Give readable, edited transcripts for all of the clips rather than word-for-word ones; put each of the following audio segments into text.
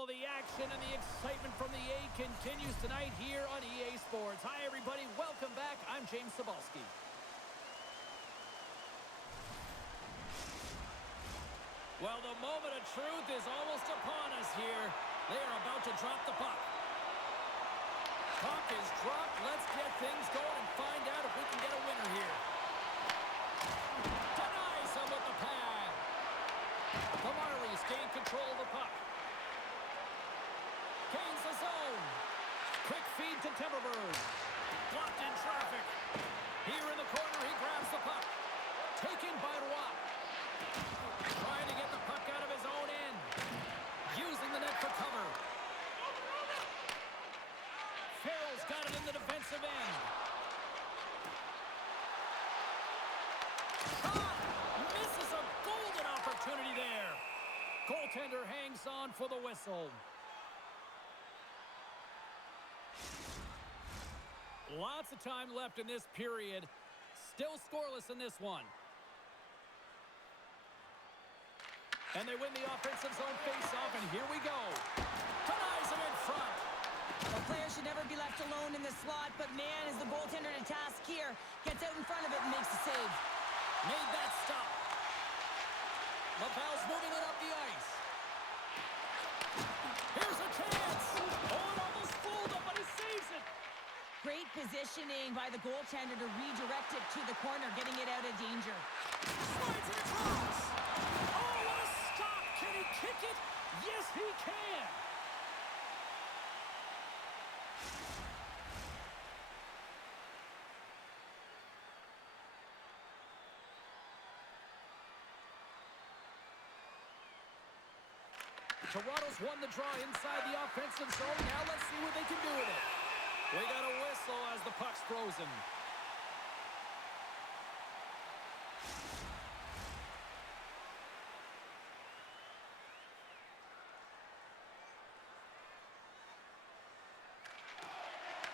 Oh, the action and the excitement from the A continues tonight here on EA Sports. Hi, everybody. Welcome back. I'm James Cebulski. Well, the moment of truth is almost upon us here. They are about to drop the puck. Puck is dropped. Let's get things going and find out if we can get a winner here. Denies him with the pad. The Marlies gain control of the puck. Gains the zone. Quick feed to Timberberg. Blocked in traffic. Here in the corner, he grabs the puck. Taken by Roy. Trying to get the puck out of his own end. Using the net for cover. Farrell's got it in the defensive end. Shot! Misses a golden opportunity there. Goaltender hangs on for the whistle. Lots of time left in this period. Still scoreless in this one. And they win the offensive zone face-off, and here we go. Denies him in front. The player should never be left alone in the slot, but man, is the goaltender to task here. Gets out in front of it and makes the save. Made that stop. Laval's moving it up the ice. Here's a chance. Oh, it almost fooled him, but he saves it. Great positioning by the goaltender to redirect it to the corner, getting it out of danger. Slides it across. Oh, what a stop. Can he kick it? Yes, he can. Toronto's won the draw inside the offensive zone. Now let's see what they can do with it. We got a whistle as the puck's frozen.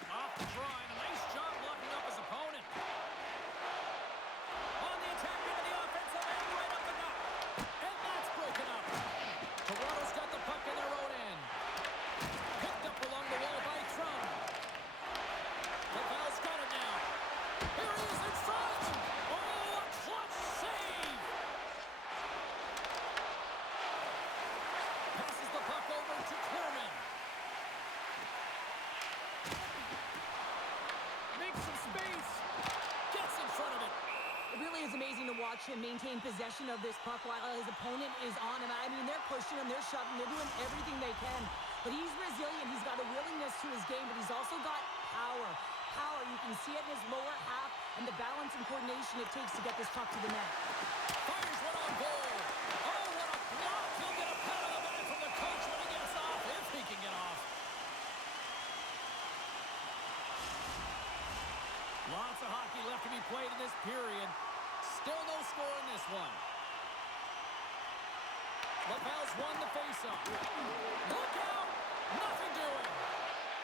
Off the draw, and a nice job blocking up his opponent. On the attack into the offensive end, right up the net. And that's broken up. Toronto's got the puck in their own end. Picked up along the wall by Trump. Laval's got it now. Here he is in front. Oh, a clutch save. Passes the puck over to Clearman. Makes some space. Gets in front of it. It really is amazing to watch him maintain possession of this puck while his opponent is on him. I mean, they're pushing him, they're shoving, they're doing everything they can. But he's resilient. He's got a willingness to his game, but he's also got power. Power, you can see it in his lower half and the balance and coordination it takes to get this puck to the net. Fires one on goal. Oh, what a block. He'll get a pat on the back from the coach when he gets off, if he can get off. Lots of hockey left to be played in this period. Still no score in this one. Laval's won the faceoff. Look out! Nothing doing.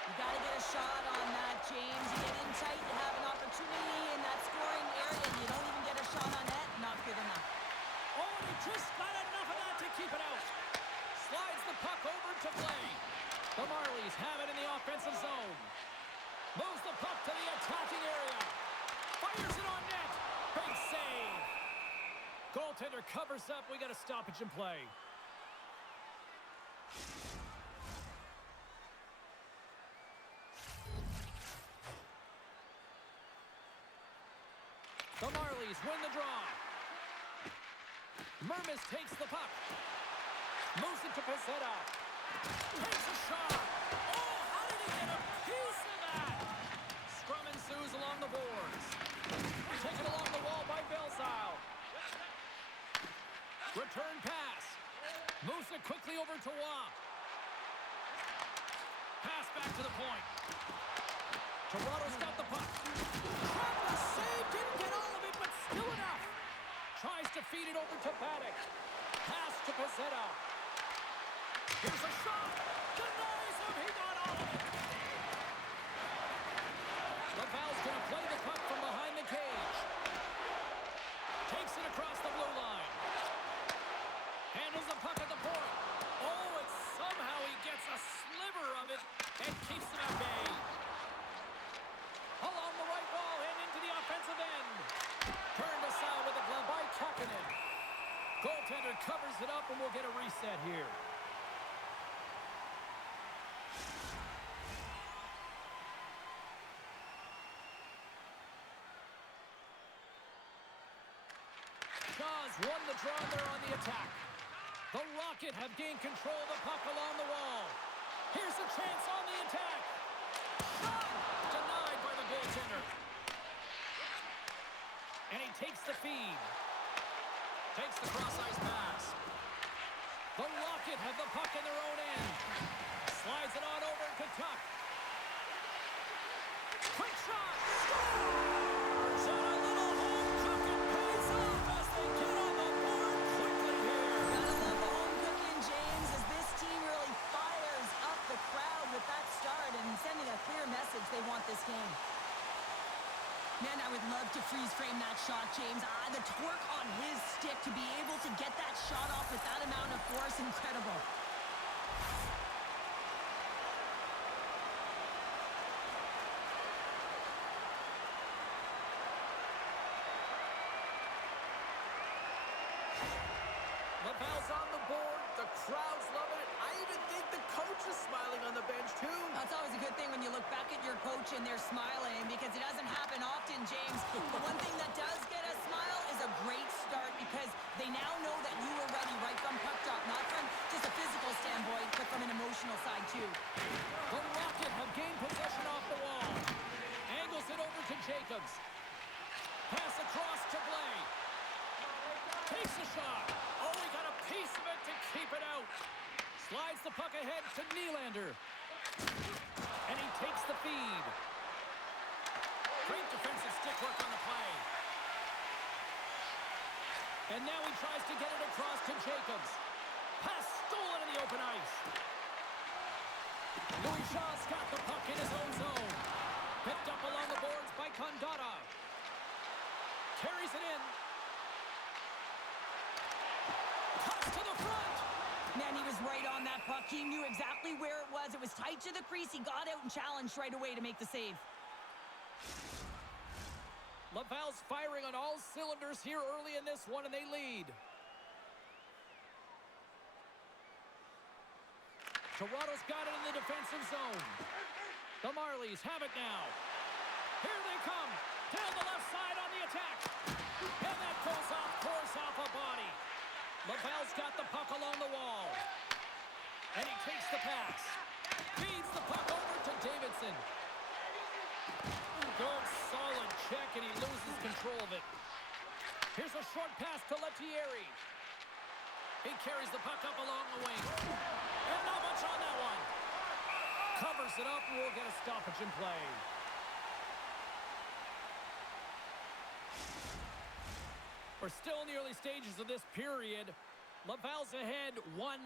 You got to get a shot on that, James. You get in tight, you have an opportunity in that scoring area, and you don't even get a shot on net. Not good enough. Oh, and he just got enough of that to keep it out. Slides the puck over to play. The Marlies have it in the offensive zone. Moves the puck to the attacking area. Fires it on net. Big save. Goaltender covers up. We got a stoppage in play. The Marlies win the draw. Mermis takes the puck. Moves it to Pizzetta. Takes a shot. Oh, how did he get a piece of that? Scrum ensues along the boards. Taken along the wall by Belzile. Return pass. Moves it quickly over to Waugh. Pass back to the point. Toronto's got the puck. Travis save. Didn't get all of it, but still enough. Tries to feed it over to Paddock. Pass to Pizzetta. Here's a shot. Denies him. He got all of it. Laval's going to play the puck from behind the cage. Takes it across the blue line. Handles the puck at the point. Oh, and somehow he gets it up, and we'll get a reset here. Shaw's won the draw there on the attack. The Rocket have gained control of the puck along the wall. Here's a chance on the attack. Shot! Denied by the goaltender. And he takes the feed. Takes the cross-ice pass. The Rocket have the puck in their own end. Slides it on over to Tuck. Quick shot! Scores! And a little home cooking pays off as they get on the board quickly here. Gotta love the home cooking, James, as this team really fires up the crowd with that start and sending a clear message they want this game. Man, I would love to freeze frame that shot, James. The torque on his stick to be able to get that shot off with that amount of force, incredible. Laval's on the board. The crowd's loving it. I even think the coach is smiling on the bench, too. That's always a good thing when you look back at your coach and they're smiling, because it doesn't happen often, James. The one thing that does get a smile is a great start, because they now know that you were ready right from puck drop, not from just a physical standpoint, but from an emotional side, too. The Rocket have gained possession off the wall. Angles it over to Jacobs. Pass across to Blay. Takes a shot. Oh, he got a piece of it to keep it out. Slides the puck ahead to Nylander. And he takes the feed. Great defensive stick work on the play. And now he tries to get it across to Jacobs. Pass stolen in the open ice. Louis Shaw's got the puck in his own zone. Picked up along the boards by Condotta. Carries it in. Cuts to the front. Man, he was right on that puck. He knew exactly where it was. It was tight to the crease. He got out and challenged right away to make the save. Laval's firing on all cylinders here early in this one, and they lead. Toronto's got it in the defensive zone. The Marlies have it now. Here they come. Down the left side on the attack. And that goes off course off a body. Laval's got the puck along the wall. And he takes the pass. Feeds the puck over to Davidson. Good solid check, and he loses control of it. Here's a short pass to Lettieri. He carries the puck up along the wing. And not much on that one. Covers it up, and we'll get a stoppage in play. We're still in the early stages of this period. Laval's ahead 1-0.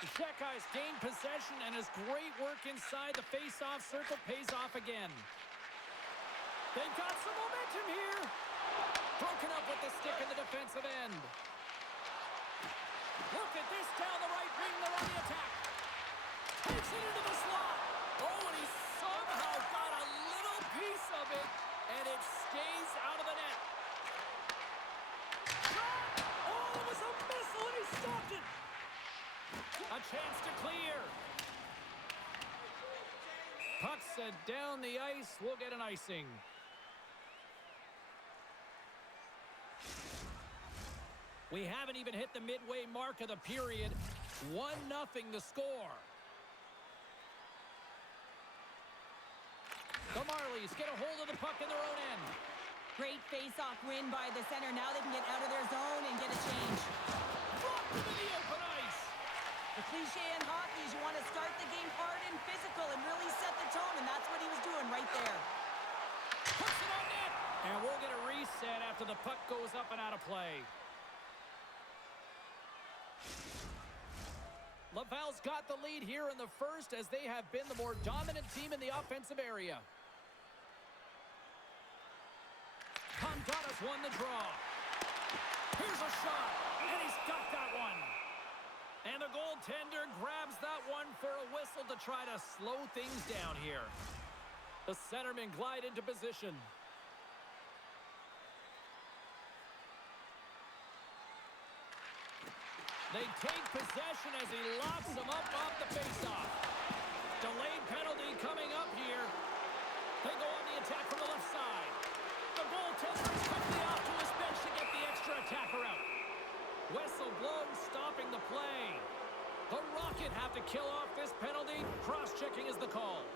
The Czechs gained possession, and his great work inside the face-off circle pays off again. They've got some momentum here. Broken up with the stick in the defensive end. Look at this down the right wing. They're on the attack. Takes it into the slot. Oh, and he somehow got a little piece of it, and it stays out of the net. Shot! Oh, it was a missile, and he stopped it. A chance to clear. Puck set down the ice. We'll get an icing. We haven't even hit the midway mark of the period. 1-0 the score. The Marlies get a hold of the puck in their own end. Great face-off win by the center. Now they can get out of their zone and get a change. Dropped into the open ice. The cliche in hockey is you want to start the game hard and physical and really set the tone, and that's what he was doing right there. Puts it on net. And we'll get a reset after the puck goes up and out of play. Laval's got the lead here in the first, as they have been the more dominant team in the offensive area. Condotta's won the draw. Here's a shot, and he's got that one. And the goaltender grabs that one for a whistle to try to slow things down here. The centermen glide into position. They take possession as he locks them up off the faceoff. Delayed penalty coming up here. They go on the attack from the left side. The goaltender is quickly off to his bench to get the extra attacker out. Whistle blows, stopping the play. The Rocket have to kill off this penalty. Cross-checking is the call.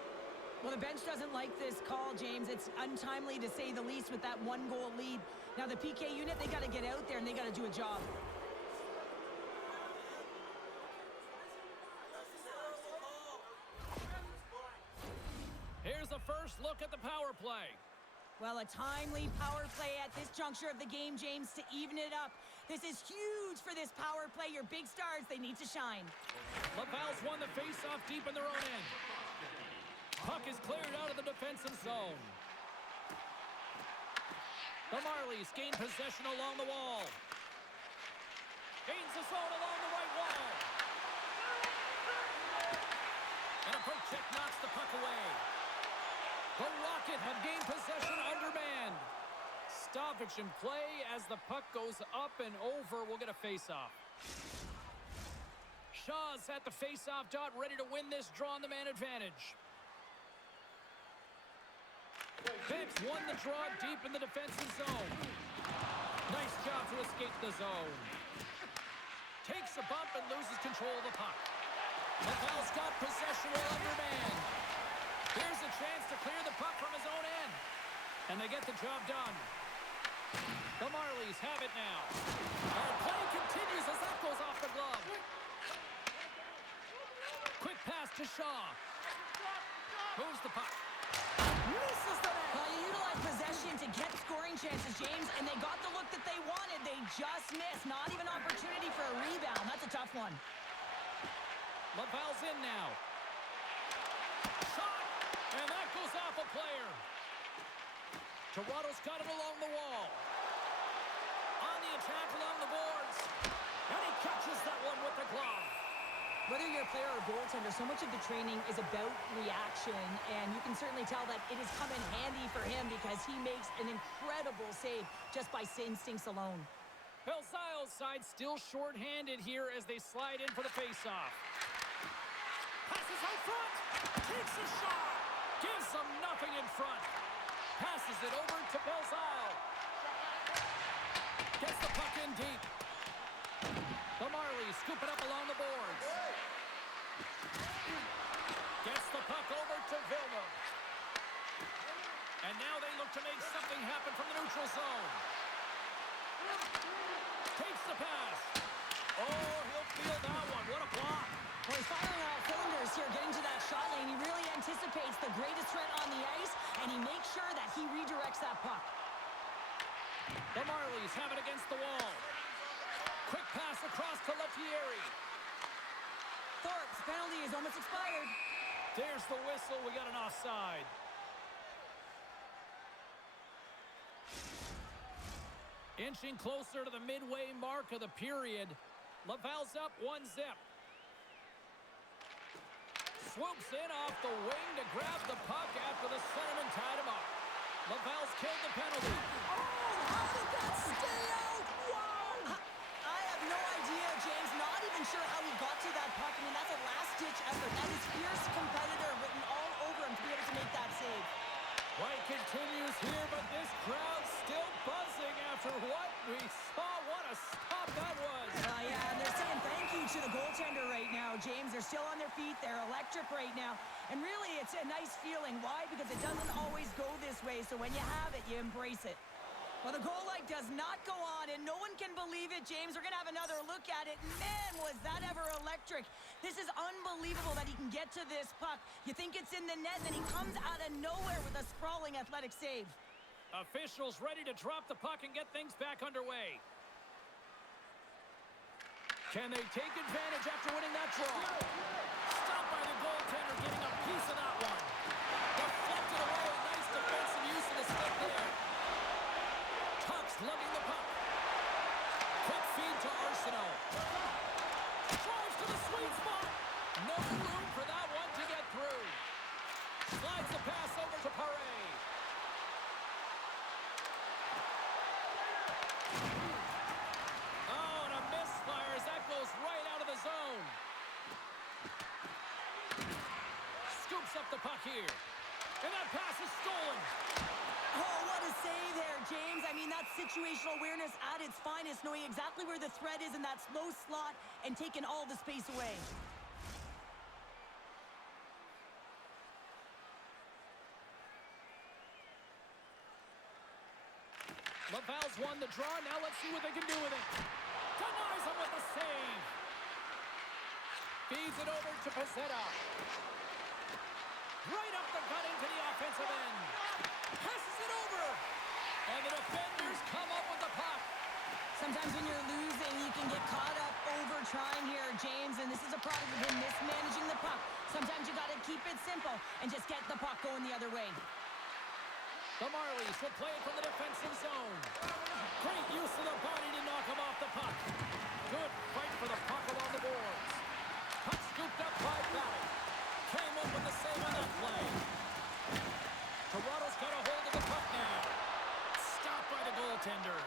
Well, the bench doesn't like this call, James. It's untimely to say the least with that one-goal lead. Now, the PK unit, they got to get out there and they got to do a job. Here's the first look at the power play. Well, a timely power play at this juncture of the game, James, to even it up. This is huge for this power play. Your big stars, they need to shine. Laval's won the face-off deep in their own end. Puck is cleared out of the defensive zone. The Marlies gain possession along the wall. Gains the zone along the right wall. And a poke check knocks the puck away. The Rocket have gained possession undermanned. Stoppage in play as the puck goes up and over. We'll get a face-off. Shaw's at the face-off dot, ready to win this draw on the man advantage. Phipps won the draw deep in the defensive zone. Nice job to escape the zone. Takes a bump and loses control of the puck. Laval's got possession while undermanned. Here's a chance to clear the puck from his own end. And they get the job done. The Marlies have it now. Our play continues as that goes off the glove. Quick pass to Shaw. Moves the puck. Misses the net. You utilize possession to get scoring chances, James, and they got the look that they wanted. They just missed. Not even opportunity for a rebound. That's a tough one. Laval's in now. Shot! And that goes off a player. Toronto's got it along the wall. On the attack along the boards. And he catches that one with the glove. Whether you're a player or a goaltender, so much of the training is about reaction, and you can certainly tell that it has come in handy for him because he makes an incredible save just by instincts alone. Belzile's side still short-handed here as they slide in for the faceoff. Passes out front. Takes a shot. Gives them nothing in front. Passes it over to Belzile. Gets the puck in deep. The Marlies scoop it up along the boards. Gets the puck over to Vilma. And now they look to make something happen from the neutral zone. Takes the pass. Oh, he'll feel that one. What a block. Well, he's firing on all cylinders here, getting to that shot lane. He really anticipates the greatest threat on the ice, and he makes sure that he redirects that puck. The Marlies have it against the wall. Quick pass across to Lettieri. Thorpe's penalty is almost expired. There's the whistle. We got an offside. Inching closer to the midway mark of the period. Laval's up 1-0. Swoops in off the wing to grab the puck after the centerman tied him up. Laval's killed the penalty. Oh, how did that stay out? Wow! I have no idea, James. Not even sure how he got to that puck. I mean, that's a last-ditch effort. That is fierce competitor written all over him to be able to make that save. Play continues here, but this crowd's still buzzing after what we saw. What a stop that was. Yeah, and they're saying thank you to the goaltender right now, James. They're still on their feet. They're electric right now. And really, it's a nice feeling. Why? Because it doesn't always go this way. So when you have it, you embrace it. Well, the goal light does not go on, and no one can believe it, James. We're going to have another look at it. Man, was that ever electric. This is unbelievable that he can get to this puck. You think it's in the net, and then he comes out of nowhere with a sprawling athletic save. Officials ready to drop the puck and get things back underway. Can they take advantage after winning that draw? Stopped by the goaltender, getting a piece of that one. Deflected away. Nice defensive use of the stick there. Tuck's lugging the puck. Quick feed to Arsenault. Drives to the sweet spot. No room for that one to get through. Slides the pass over to Paré. Oh, and a misfire as that goes right puck here. And that pass is stolen. Oh, what a save there, James. I mean, that's situational awareness at its finest, knowing exactly where the threat is in that slow slot and taking all the space away. Laval's won the draw. Now let's see what they can do with it. Denies him with the save. Feeds it over to Pezzetta. Right up the gut into the offensive end. Passes it over. And the defenders come up with the puck. Sometimes when you're losing, you can get caught up over trying here, James, and this is a product of him mismanaging the puck. Sometimes you got to keep it simple and just get the puck going the other way. The Marlies will play it from the defensive zone. Great use of the body to knock him off the puck. Good fight for the puck along the boards. Puck scooped up by Valley. Came up with the save on that play. Toronto's got a hold of the puck now. Stopped by the goaltender.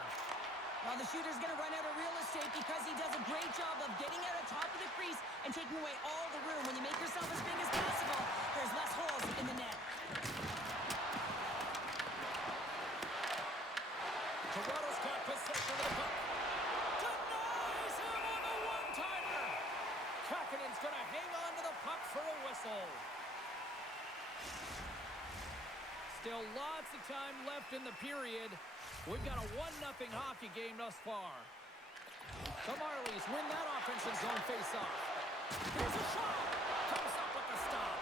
Well, the shooter's going to run out of real estate because he does a great job of getting out of top of the crease and taking away all the room. When you make yourself as big as possible, there's less holes in the net. Toronto's got possession of the puck. Denies him on the one-timer. Kakanen's going to hang on to the puck for a whistle. Still lots of time left in the period. We've got a 1-0 hockey game thus far. The Marlies win that offensive zone face-off. Here's a shot. Comes up with the stop.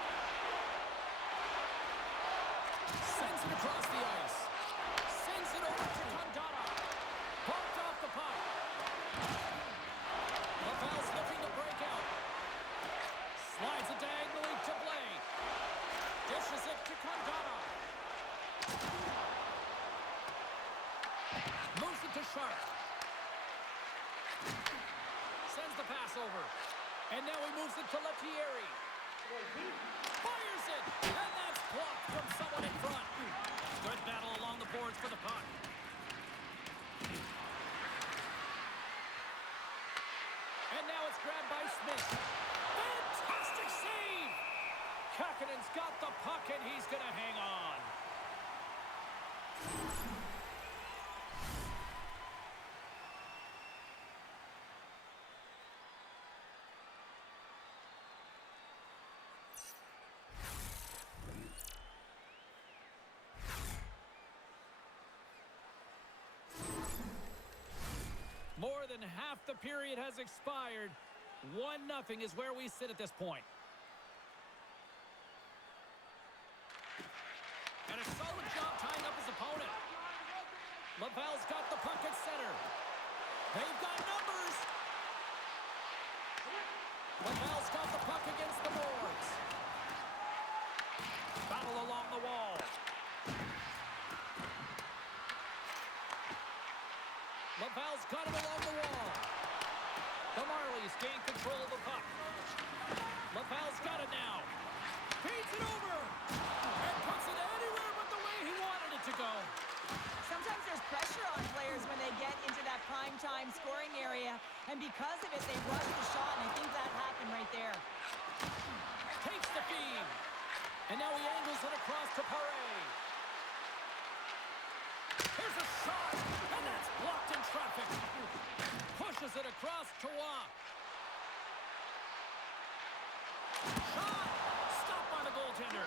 Sends it across the ice. Sends it over to Condata. Bumped off the puck. Laval's looking to break out. Slides it diagonally to Blake. Dishes it to Condata. Moves it to Sharp. Sends the pass over. And now he moves it to Lettieri. Fires it. And that's blocked from someone in front. Good battle along the boards for the puck. And now it's grabbed by Smith. Fantastic save. Kakanen's got the puck and he's going to hang on. More than half the period has expired. 1-0 is where we sit at this point. And a solid job tying up his opponent. Laval's got the puck at center. They've got numbers. Laval's got the puck against the boards. Battle along the wall. Laval's got it along the wall. The Marlies gain control of the puck. Laval's got it now. Feeds it over. And puts it anywhere but the way he wanted it to go. Sometimes there's pressure on players when they get into that prime time scoring area, and because of it, they rush the shot, and I think that happened right there. Takes the feed. And now he angles it across to Paré. Here's a shot, and that's blocked in traffic. Pushes it across to Waugh. Shot! Stopped by the goaltender.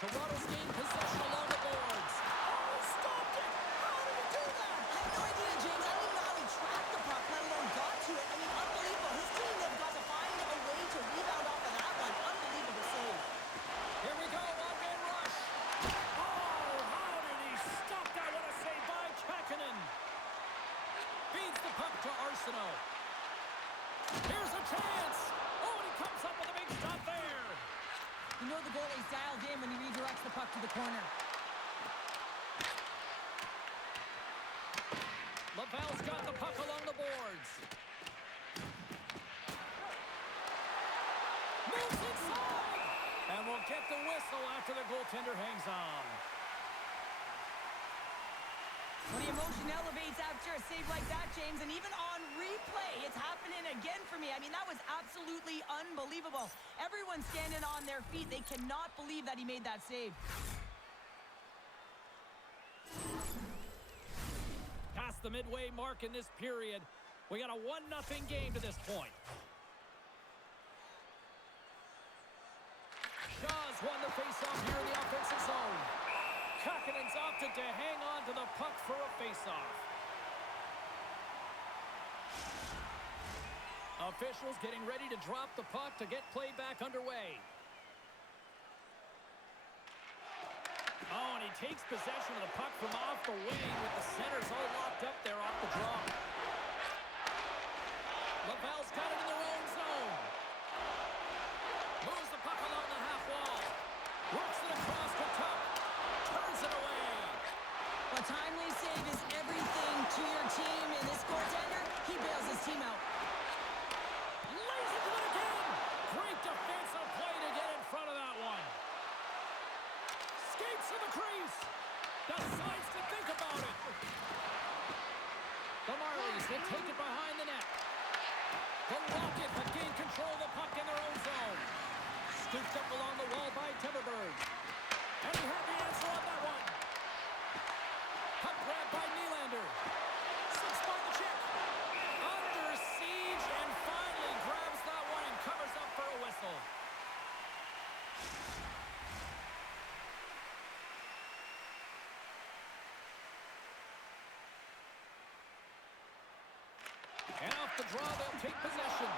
Toronto's gained possession along the boards. Oh, stopped it! How did he do that? I have no idea, James. I don't even know how he tracked the puck, let alone got to it. I mean, unbelievable. His team has got to find a way to rebound off of that one. Unbelievable save. Here we go, one-man rush. Oh, how did he stop that? What a save by Kakanен. Feeds the puck to Arsenault. Here's a chance. Oh, and he comes up with a big shot there. You know the goalie's dialed in when he redirects the puck to the corner. Laval's got the puck along the boards. Moves inside. And we'll get the whistle after the goaltender hangs on. Well, the emotion elevates after a save like that, James, and even on replay, it's happening again for me. I mean, that was absolutely unbelievable. Everyone's standing on their feet. They cannot believe that he made that save. Past the midway mark in this period, we got a 1-0 game to this point. Shaw's won the faceoff here in the offensive zone. Kakanen's opted to hang on to the puck for a faceoff. Officials getting ready to drop the puck to get play back underway. Oh, and he takes possession of the puck from off the wing with the centers all locked up there off the draw. Laval's got it in their own zone. Moves the puck along the half wall. Works it across the top. Turns it away. A timely save is everything to your team, and this goaltender, he bails his team out. Lays into it again. Great defensive play to get in front of that one. Skates to the crease. Decides to think about it. The Marlies have taken it behind the net. The Rocket have gained control of the puck in their own zone. Scooped up along the wall by Timberberg. And he had the answer on that one. Puck grab by Nylander. Six by the check. Under siege and finally grabs that one and covers up for a whistle. And off the draw, they'll take possession.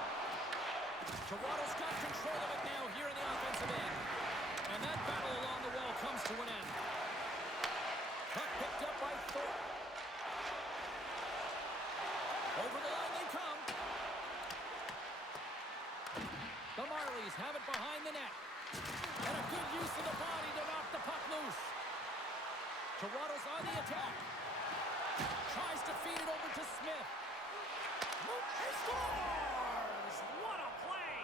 Toronto's got control of it now here in the offensive end. And that battle along the wall comes to an end. Puck picked up by Thorpe. Over the line they come. The Marlies have it behind the net. And a good use of the body to knock the puck loose. Toronto's on the attack. Tries to feed it over to Smith. He scores! What a play!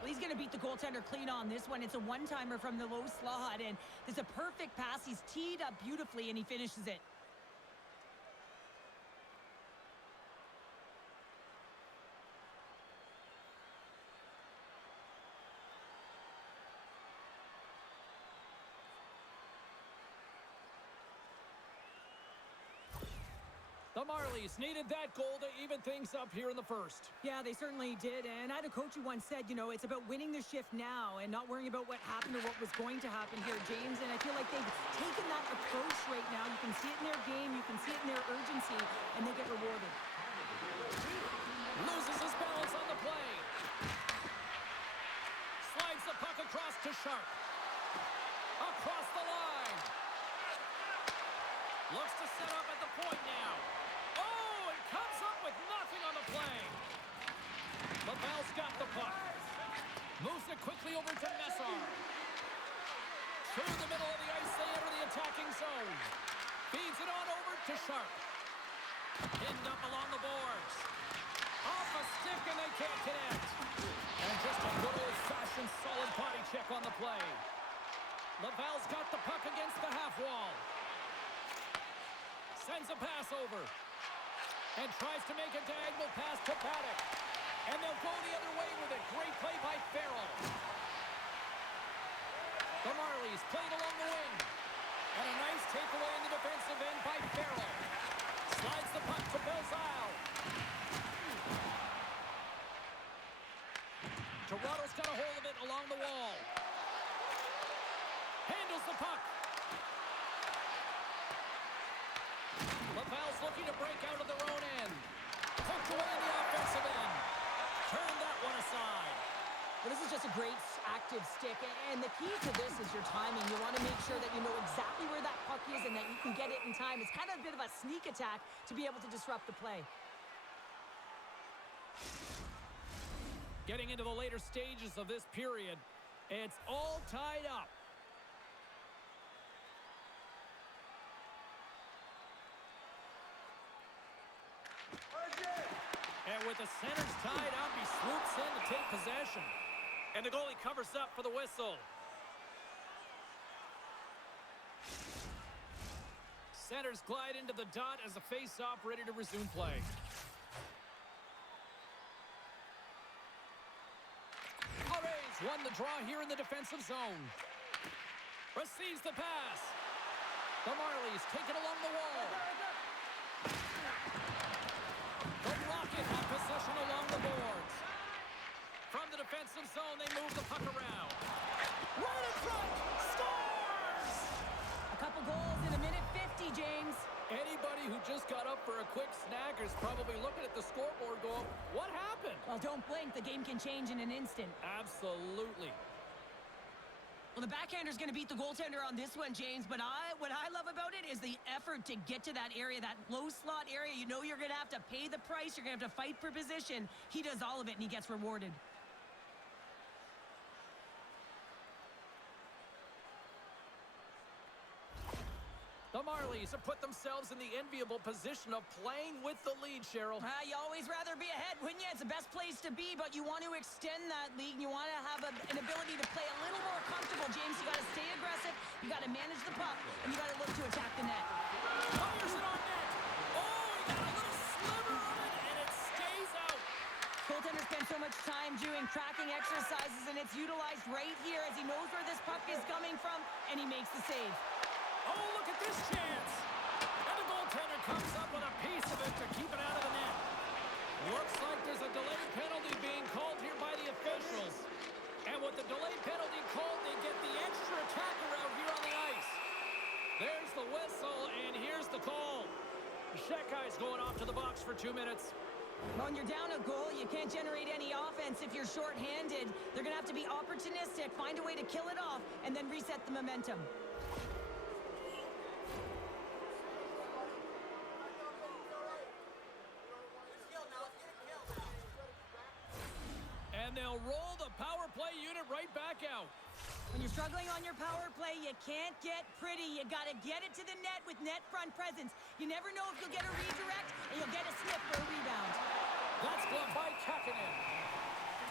Well, he's going to beat the goaltender clean on this one. It's a one-timer from the low slot, and it's a perfect pass. He's teed up beautifully, and he finishes it. The Marlies needed that goal to even things up here in the first. Yeah, they certainly did. And I had a coach who once said, you know, it's about winning the shift now and not worrying about what happened or what was going to happen here, James. And I feel like they've taken that approach right now. You can see it in their game. You can see it in their urgency, and they get rewarded. Loses his balance on the play. Slides the puck across to Sharp. Across the line. Looks to set up at the point now. Oh, and comes up with nothing on the play. Laval's got the puck. Moves it quickly over to Messar. Through the middle of the ice, they enter the attacking zone. Feeds it on over to Sharp. Pinned up along the boards. Off a stick, and they can't connect. And just a good old-fashioned solid body check on the play. Laval's got the puck against the half wall. Sends a pass over. And tries to make a diagonal pass to Paddock. And they'll go the other way with it. Great play by Farrell. The Marlies played along the wing. And a nice takeaway in the defensive end by Farrell. Slides the puck to Belzile. Toronto's got a hold of it along the wall. Handles the puck. Laval's looking to break out of their own end. Poked away in the offensive end. Turn that one aside. Well, this is just a great active stick, and the key to this is your timing. You want to make sure that you know exactly where that puck is and that you can get it in time. It's kind of a bit of a sneak attack to be able to disrupt the play. Getting into the later stages of this period, it's all tied up. And with the centers tied up, he swoops in to take possession. And the goalie covers up for the whistle. Centers glide into the dot as the face-off ready to resume play. Marlies won the draw here in the defensive zone. Receives the pass. The Marlies take it along the wall. The Rocket have possession along the boards. From the defensive zone, they move the puck around. Right in front! Scores! A couple goals in a minute 50, James. Anybody who just got up for a quick snack is probably looking at the scoreboard going, what happened? Well, don't blink. The game can change in an instant. Absolutely. Well, the backhander's going to beat the goaltender on this one, James. But what I love about it is the effort to get to that area, that low slot area. You know you're going to have to pay the price. You're going to have to fight for position. He does all of it, and he gets rewarded. The Marlies have put themselves in the enviable position of playing with the lead, Cheryl. You always rather be ahead, wouldn't you? It's the best place to be, but you want to extend that lead, and you want to have an ability to play a little more comfortable, James. You got to stay aggressive, you got to manage the puck, and you got to look to attack the net. Fires it on net. Oh, he got a little sliver of it, and it stays out. Goaltender spends so much time doing tracking exercises, and it's utilized right here as he knows where this puck is coming from, and he makes the save. Oh, look at this chance. And the goaltender comes up with a piece of it to keep it out of the net. Looks like there's a delayed penalty being called here by the officials. And with the delayed penalty called, they get the extra attacker out here on the ice. There's the whistle, and here's the call. Shekai's going off to the box for 2 minutes. When you're down a goal, you can't generate any offense if you're shorthanded. They're going to have to be opportunistic, find a way to kill it off, and then reset the momentum. And they'll roll the power play unit right back out. When you're struggling on your power play, you can't get pretty. You got to get it to the net with net front presence. You never know if you'll get a redirect, and you'll get a slip for a rebound. That's gloved by Kakinen.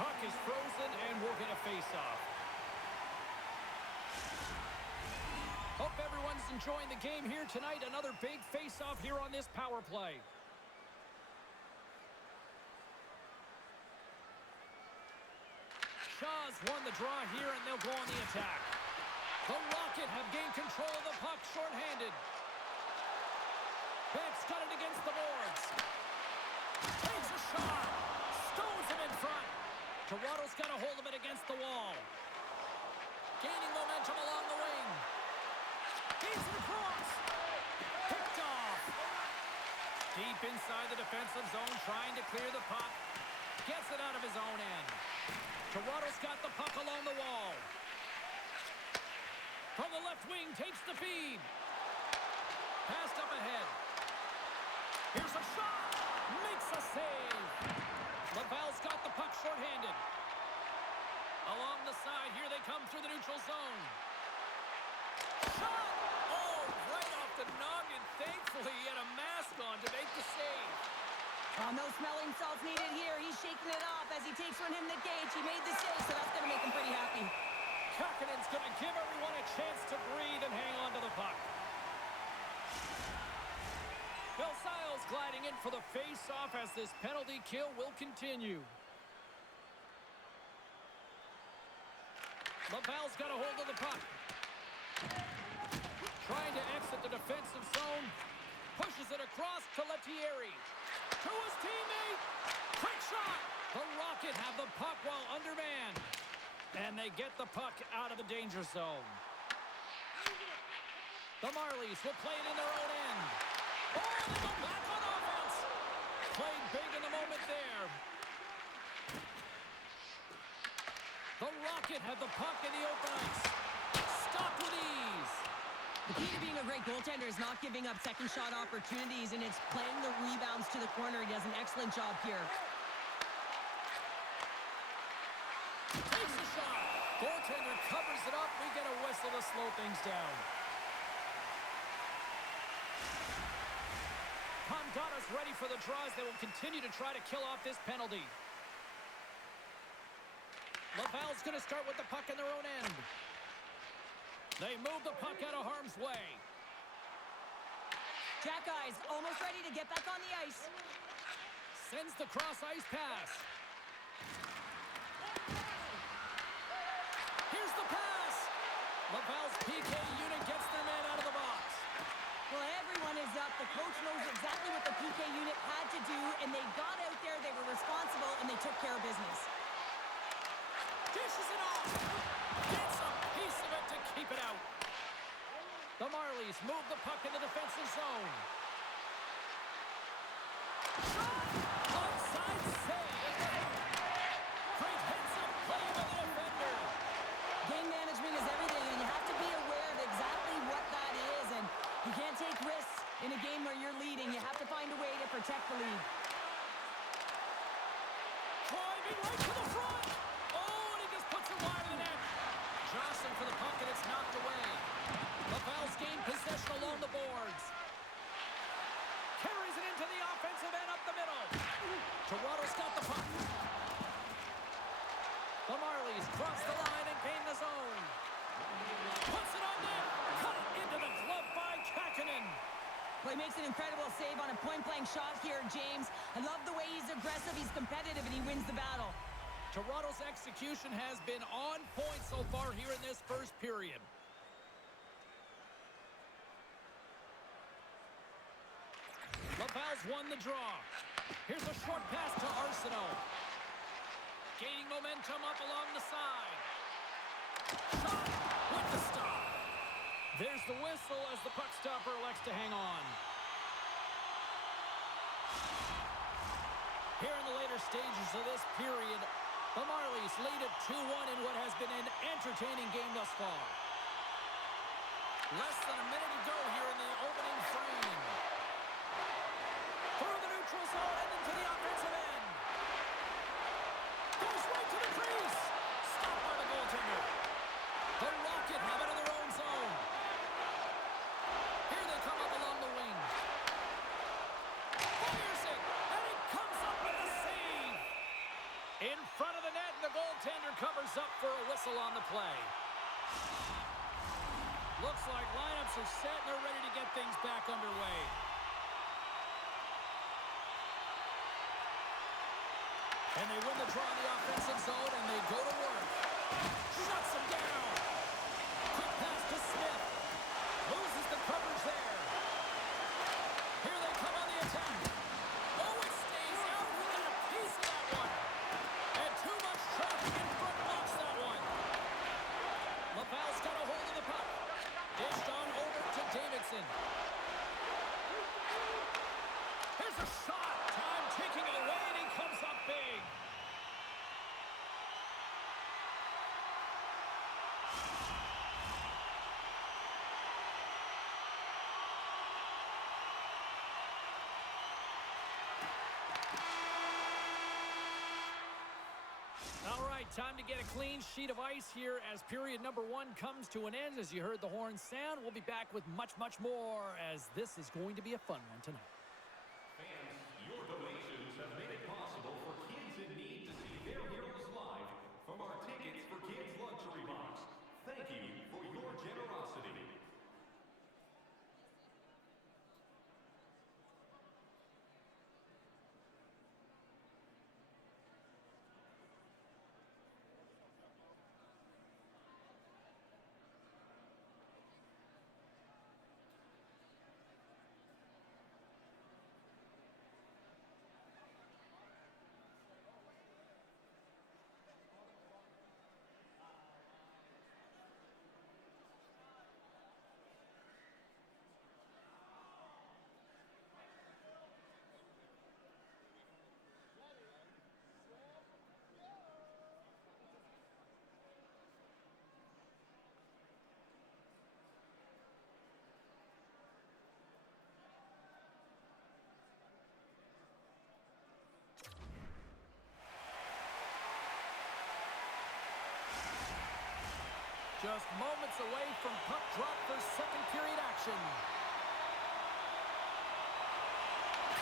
Puck is frozen, and we'll get a face-off. Hope everyone's enjoying the game here tonight. Another big face-off here on this power play. Shaw's won the draw here, and they'll go on the attack. The Rocket have gained control of the puck shorthanded. Beck's got it against the boards. Takes a shot. Stones him in front. Toronto's got a hold of it against the wall. Gaining momentum along the wing. He's it across. Picked off. Deep inside the defensive zone, trying to clear the puck. Gets it out of his own end. Toronto's got the puck along the wall. From the left wing, takes the feed. Passed up ahead. Here's a shot. Makes a save. Laval's got the puck shorthanded. Along the side, here they come through the neutral zone. Shot! Oh, right off the noggin. Thankfully, he had a mask on to make the save. No smelling salts needed here. He's shaking it off as he takes from him the gauge. He made the save, so that's going to make him pretty happy. Kakinen's going to give everyone a chance to breathe and hang on to the puck. Bill Siles gliding in for the face-off as this penalty kill will continue. Laval's got a hold of the puck. Trying to exit the defensive zone. Pushes it across to Lettieri. To his teammate. Quick shot. The Rocket have the puck while undermanned. And they get the puck out of the danger zone. The Marlies will play it in their own end. Oh, they go back on offense. Played big in the moment there. The Rocket have the puck in the open ice. Stopped with ease. The key to being a great goaltender is not giving up second shot opportunities, and it's playing the rebounds to the corner. He does an excellent job here. Takes the shot. Goaltender covers it up. We get a whistle to slow things down. Pondada's ready for the draws. They will continue to try to kill off this penalty. Laval's going to start with the puck in their own end. They move the puck out of harm's way. Jack Eyes almost ready to get back on the ice. Sends the cross-ice pass. Here's the pass. Laval's PK unit gets their man out of the box. Well, everyone is up. The coach knows exactly what the PK unit had to do, and they got out there, they were responsible, and they took care of business. Dishes it off. Gets a piece of it to keep it out. The Marlies move the puck in the defensive zone. Offside save. Great heads-up play by the defender. Game management is everything, and you have to be aware of exactly what that is, and you can't take risks in a game where you're leading. You have to find a way to protect the lead. Driving right to the front. Oh, and he just puts it wide of the net. Jostling for the puck, and it's knocked away. Laval's gained possession along the boards. Carries it into the offensive end up the middle. Toronto's got the puck. The Marlies cross the line and gain the zone. Puts it on net. Cut into the glove by Kakkonen. Well, he makes an incredible save on a point-blank shot here, James. I love the way he's aggressive, he's competitive, and he wins the battle. Toronto's execution has been on point so far here in this first period. Laval's won the draw. Here's a short pass to Arsenault. Gaining momentum up along the side. Shot with the stop. There's the whistle as the puck stopper elects to hang on. Here in the later stages of this period, the Marlies lead at 2-1 in what has been an entertaining game thus far. Less than a minute to go here in the opening frame. Through the neutral zone and into the offensive end. Goes right to the crease. Stopped by the goaltender. The Rocket have it in their own zone. Here they come up along the wing. Fires it, and it comes up with a save. In front of the net, and the goaltender covers up for a whistle on the play. Looks like lineups are set, and they're ready to get things back underway. And they win the draw in the offensive zone, and they go to work. Shuts him down. Quick pass to Smith. Loses the coverage there. Here they come on the attack. Oh, it stays out. We got a piece of that one. And too much traffic in front blocks that one. Laval's got a hold of the puck. Dished on over to Davidson. Here's a shot. Time ticking away, and he comes up big. All right, time to get a clean sheet of ice here as period number 1 comes to an end. As you heard the horn sound, we'll be back with much, much more, as this is going to be a fun one tonight. Fans, your donations have made it possible for kids in need to see their heroes live from our Tickets for Kids luxury box. Thank you for your generosity. Just moments away from puck drop for second period action.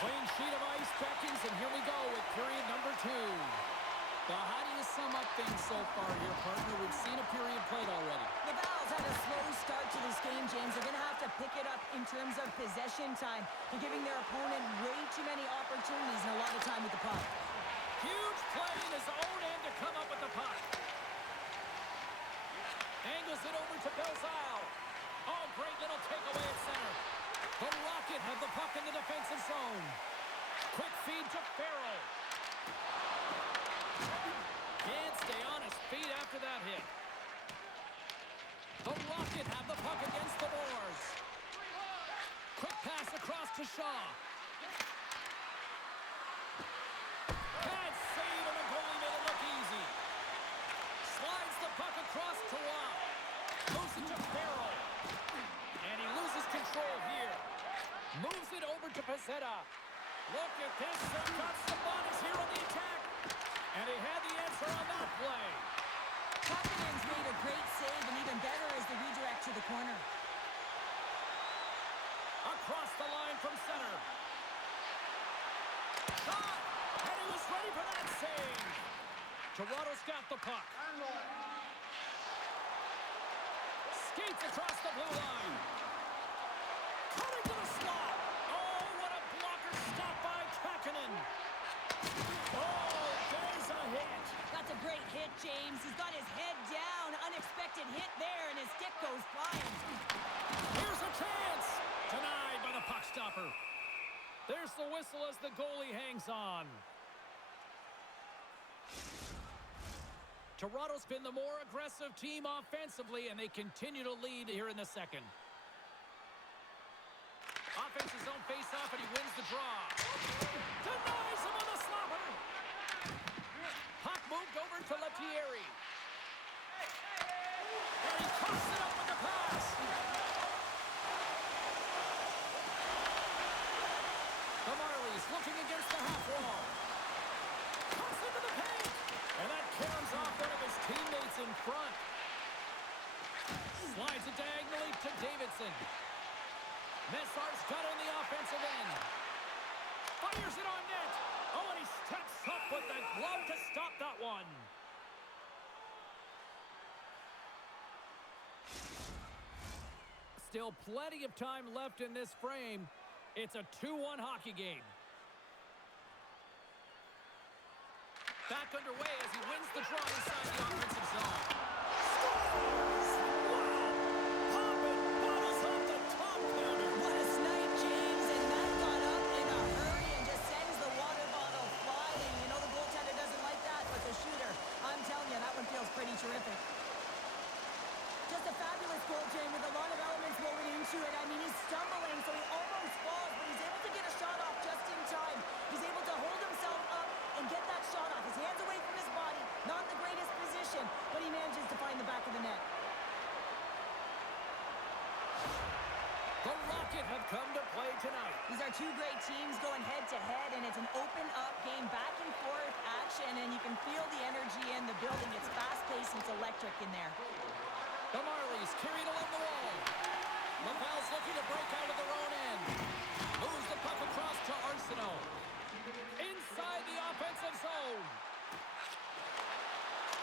Clean sheet of ice beckons, and here we go with period number 2. Well, how do you sum up things so far here, partner. We've seen a period played already. Laval's had a slow start to this game, James. They're going to have to pick it up in terms of possession time. They're giving their opponent way too many opportunities and a lot of time with the puck. Huge play in his own end to come up with the puck. Angles it over to Belzile. Oh, great little takeaway at center. The Rocket have the puck in the defensive zone. Quick feed to Farrell. Can't stay on his feet after that hit. The Rocket have the puck against the boards. Quick pass across to Shaw. Bad save, and the goalie made it look easy. Slides the puck across to Watt. Moves it to Farrell. And he loses control here. Moves it over to Pezzetta. Look at this. They've got Sabonis here on the attack. And he had the answer on that play. Kapanen's made a great save, and even better is the redirect to the corner. Across the line from center. Shot! And he was ready for that save. Toronto's got the puck. Skates across the blue line. Cutting to the slot. Oh, what a blocker stop by Kapanen. Oh, there's a hit. That's a great hit, James. He's got his head down. Unexpected hit there, and his stick goes flying. Here's a chance. Denied by the puck stopper. There's the whistle as the goalie hangs on. Toronto's been the more aggressive team offensively, and they continue to lead here in the second. Offensive zone face-off, and he wins the draw. Denies him on the slapper. Puck moved over to Lettieri. And he coughs it up with the pass. The Marlies looking against the half wall. Cuts into the paint. And that caroms off one of his teammates in front. Slides it diagonally to Davidson. Messar's got on the offensive end. Fires it on net. Oh, and he steps up with the glove to stop that one. Still plenty of time left in this frame. It's a 2-1 hockey game. Back underway as he wins the draw inside the offensive zone. Scores! Wow! Popping bottles off the top counter. What a snipe, James, and that got up in a hurry and just sends the water bottle flying. You know the goaltender doesn't like that, but the shooter, I'm telling you, that one feels pretty terrific. Just a fabulous goal, James, with a lot of elements woven into it. I mean, he's stumbling, so he almost falls, but he's able to get a shot off just in time. He's able to hold himself up and get that shot off. His hands away from his body. Not the greatest position, but he manages to find the back of the net. The Rocket have come to play tonight. These are two great teams going head-to-head, and it's an open-up game, back-and-forth action, and you can feel the energy in the building. It's fast-paced and it's electric in there. The Marlies carried along the wall. Laval's looking to break out of their own end. Moves the puck across to Arsenault. Inside the offensive zone.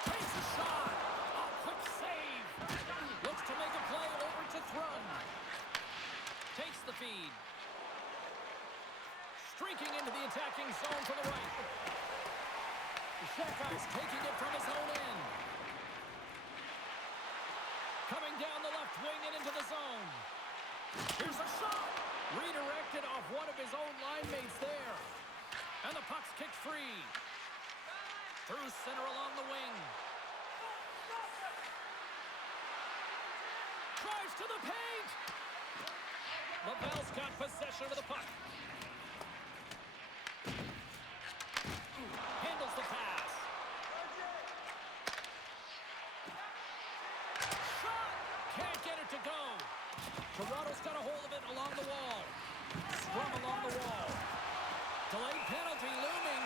Takes a shot. A quick save. Looks to make a play over to Thrun. Takes the feed. Streaking into the attacking zone to the right. Shekai's taking it from his own end. Coming down the left wing and into the zone. Here's a shot. Redirected off one of his own line mates there. And the puck's kicked free. Through center along the wing. Drives to the paint. Laval's got possession of the puck. Handles the pass. Shot! Can't get it to go. Toronto's got a hold of it along the wall. Scrum along the wall. Delayed penalty looming.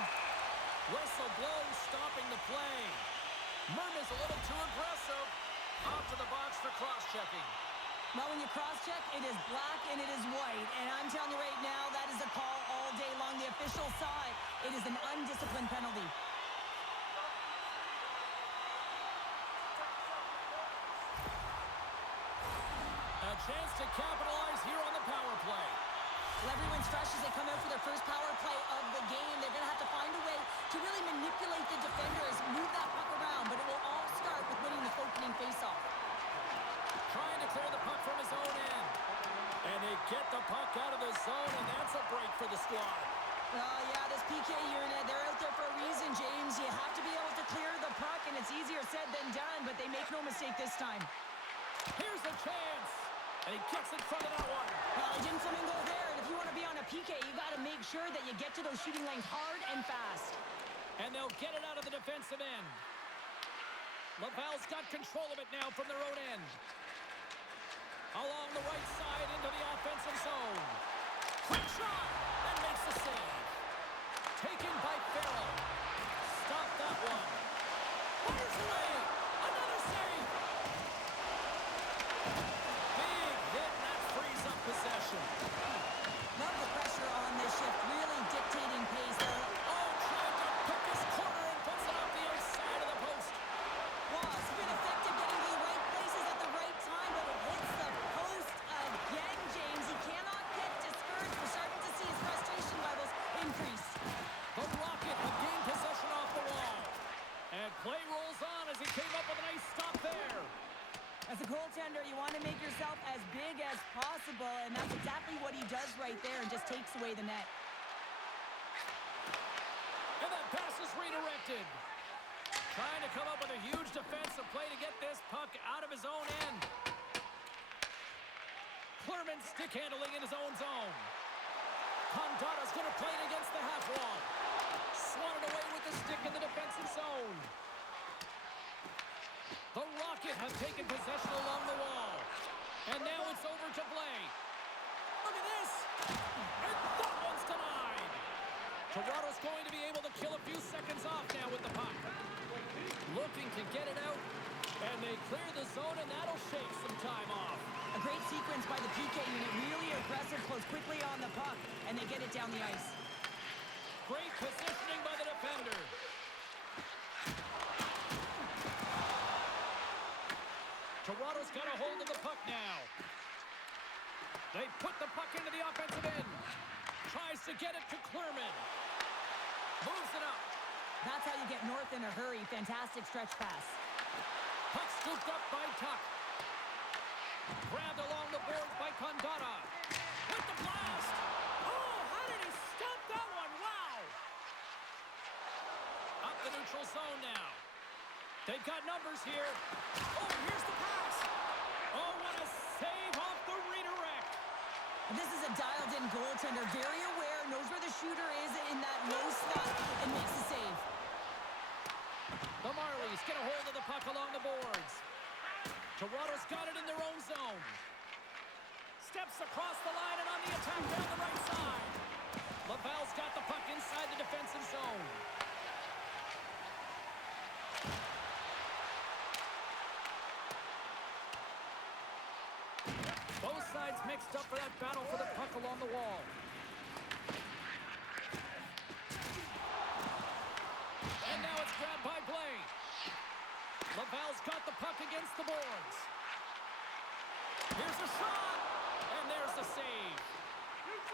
Whistle blows, stopping the play. Murna's a little too aggressive. Off to the box for cross-checking. Now, when you cross-check, it is black and it is white. And I'm telling you right now, that is a call all day long. The official side, it is an undisciplined penalty. chance to capitalize here on the power play. Well, everyone's fresh as they come out for their first power play of the game. They're going to have to find a way to really manipulate the defenders, move that puck around, but it will all start with winning the opening faceoff. Trying to clear the puck from his own end. And they get the puck out of the zone, and that's a break for the squad. Yeah, this PK unit, they're out there for a reason, James. You have to be able to clear the puck, and it's easier said than done, but they make no mistake this time. Here's a chance. And he gets in front of that one. Well, he didn't flamingo there, and if you want to be on a PK, you got to make sure that you get to those shooting lanes hard and fast. And they'll get it out of the defensive end. Laval's got control of it now from their own end. Along the right side into the offensive zone. Quick shot and makes the save. Taken by Farrell. Stop that one. Fires away. Another save. Big hit, and that frees up possession. Love the pressure on this shift, really dictating pace there. Oh, trying to pick his corner and puts it up the outside of the post. Wow, it's been effective getting to the right places at the right time, but it hits the post again, James. He cannot get discouraged. We're starting to see his frustration levels increase. The Rocket have gained possession off the wall. And play rolls on as he came up with a nice stop there. As a goaltender, you want to make yourself as big as possible, and that's exactly what he does right there and just takes away the net. And that pass is redirected. Trying to come up with a huge defensive play to get this puck out of his own end. Clerman stick handling in his own zone. Condotta's going to play it against the half wall. Swatted away with the stick in the defensive zone. The Rocket have taken possession along the wall. And now it's over to Blais. Look at this. And that one's denied. Toronto's going to be able to kill a few seconds off now with the puck. Looking to get it out. And they clear the zone, and that'll shake some time off. A great sequence by the PK unit, really aggressive, close quickly on the puck, and they get it down the ice. Great positioning by the defender. Toronto's got a hold of the puck now. They put the puck into the offensive end. Tries to get it to Clerman. Moves it up. That's how you get north in a hurry. Fantastic stretch pass. Puck scooped up by Tuck. Grabbed along the boards by Condotta. With the blast. Oh, how did he stop that one? Wow. Up the neutral zone now. They've got numbers here. Oh, here's the pass. Oh, what a save off the redirect. This is a dialed-in goaltender, very aware, knows where the shooter is in that low slot, and makes the save. The Marlies get a hold of the puck along the boards. Toronto's got it in their own zone. Steps across the line and on the attack down the right side. Laval's got the puck inside the defensive zone. Both sides mixed up for that battle for the puck along the wall. And now it's grabbed by Blais. Laval's got the puck against the boards. Here's a shot. And there's the save.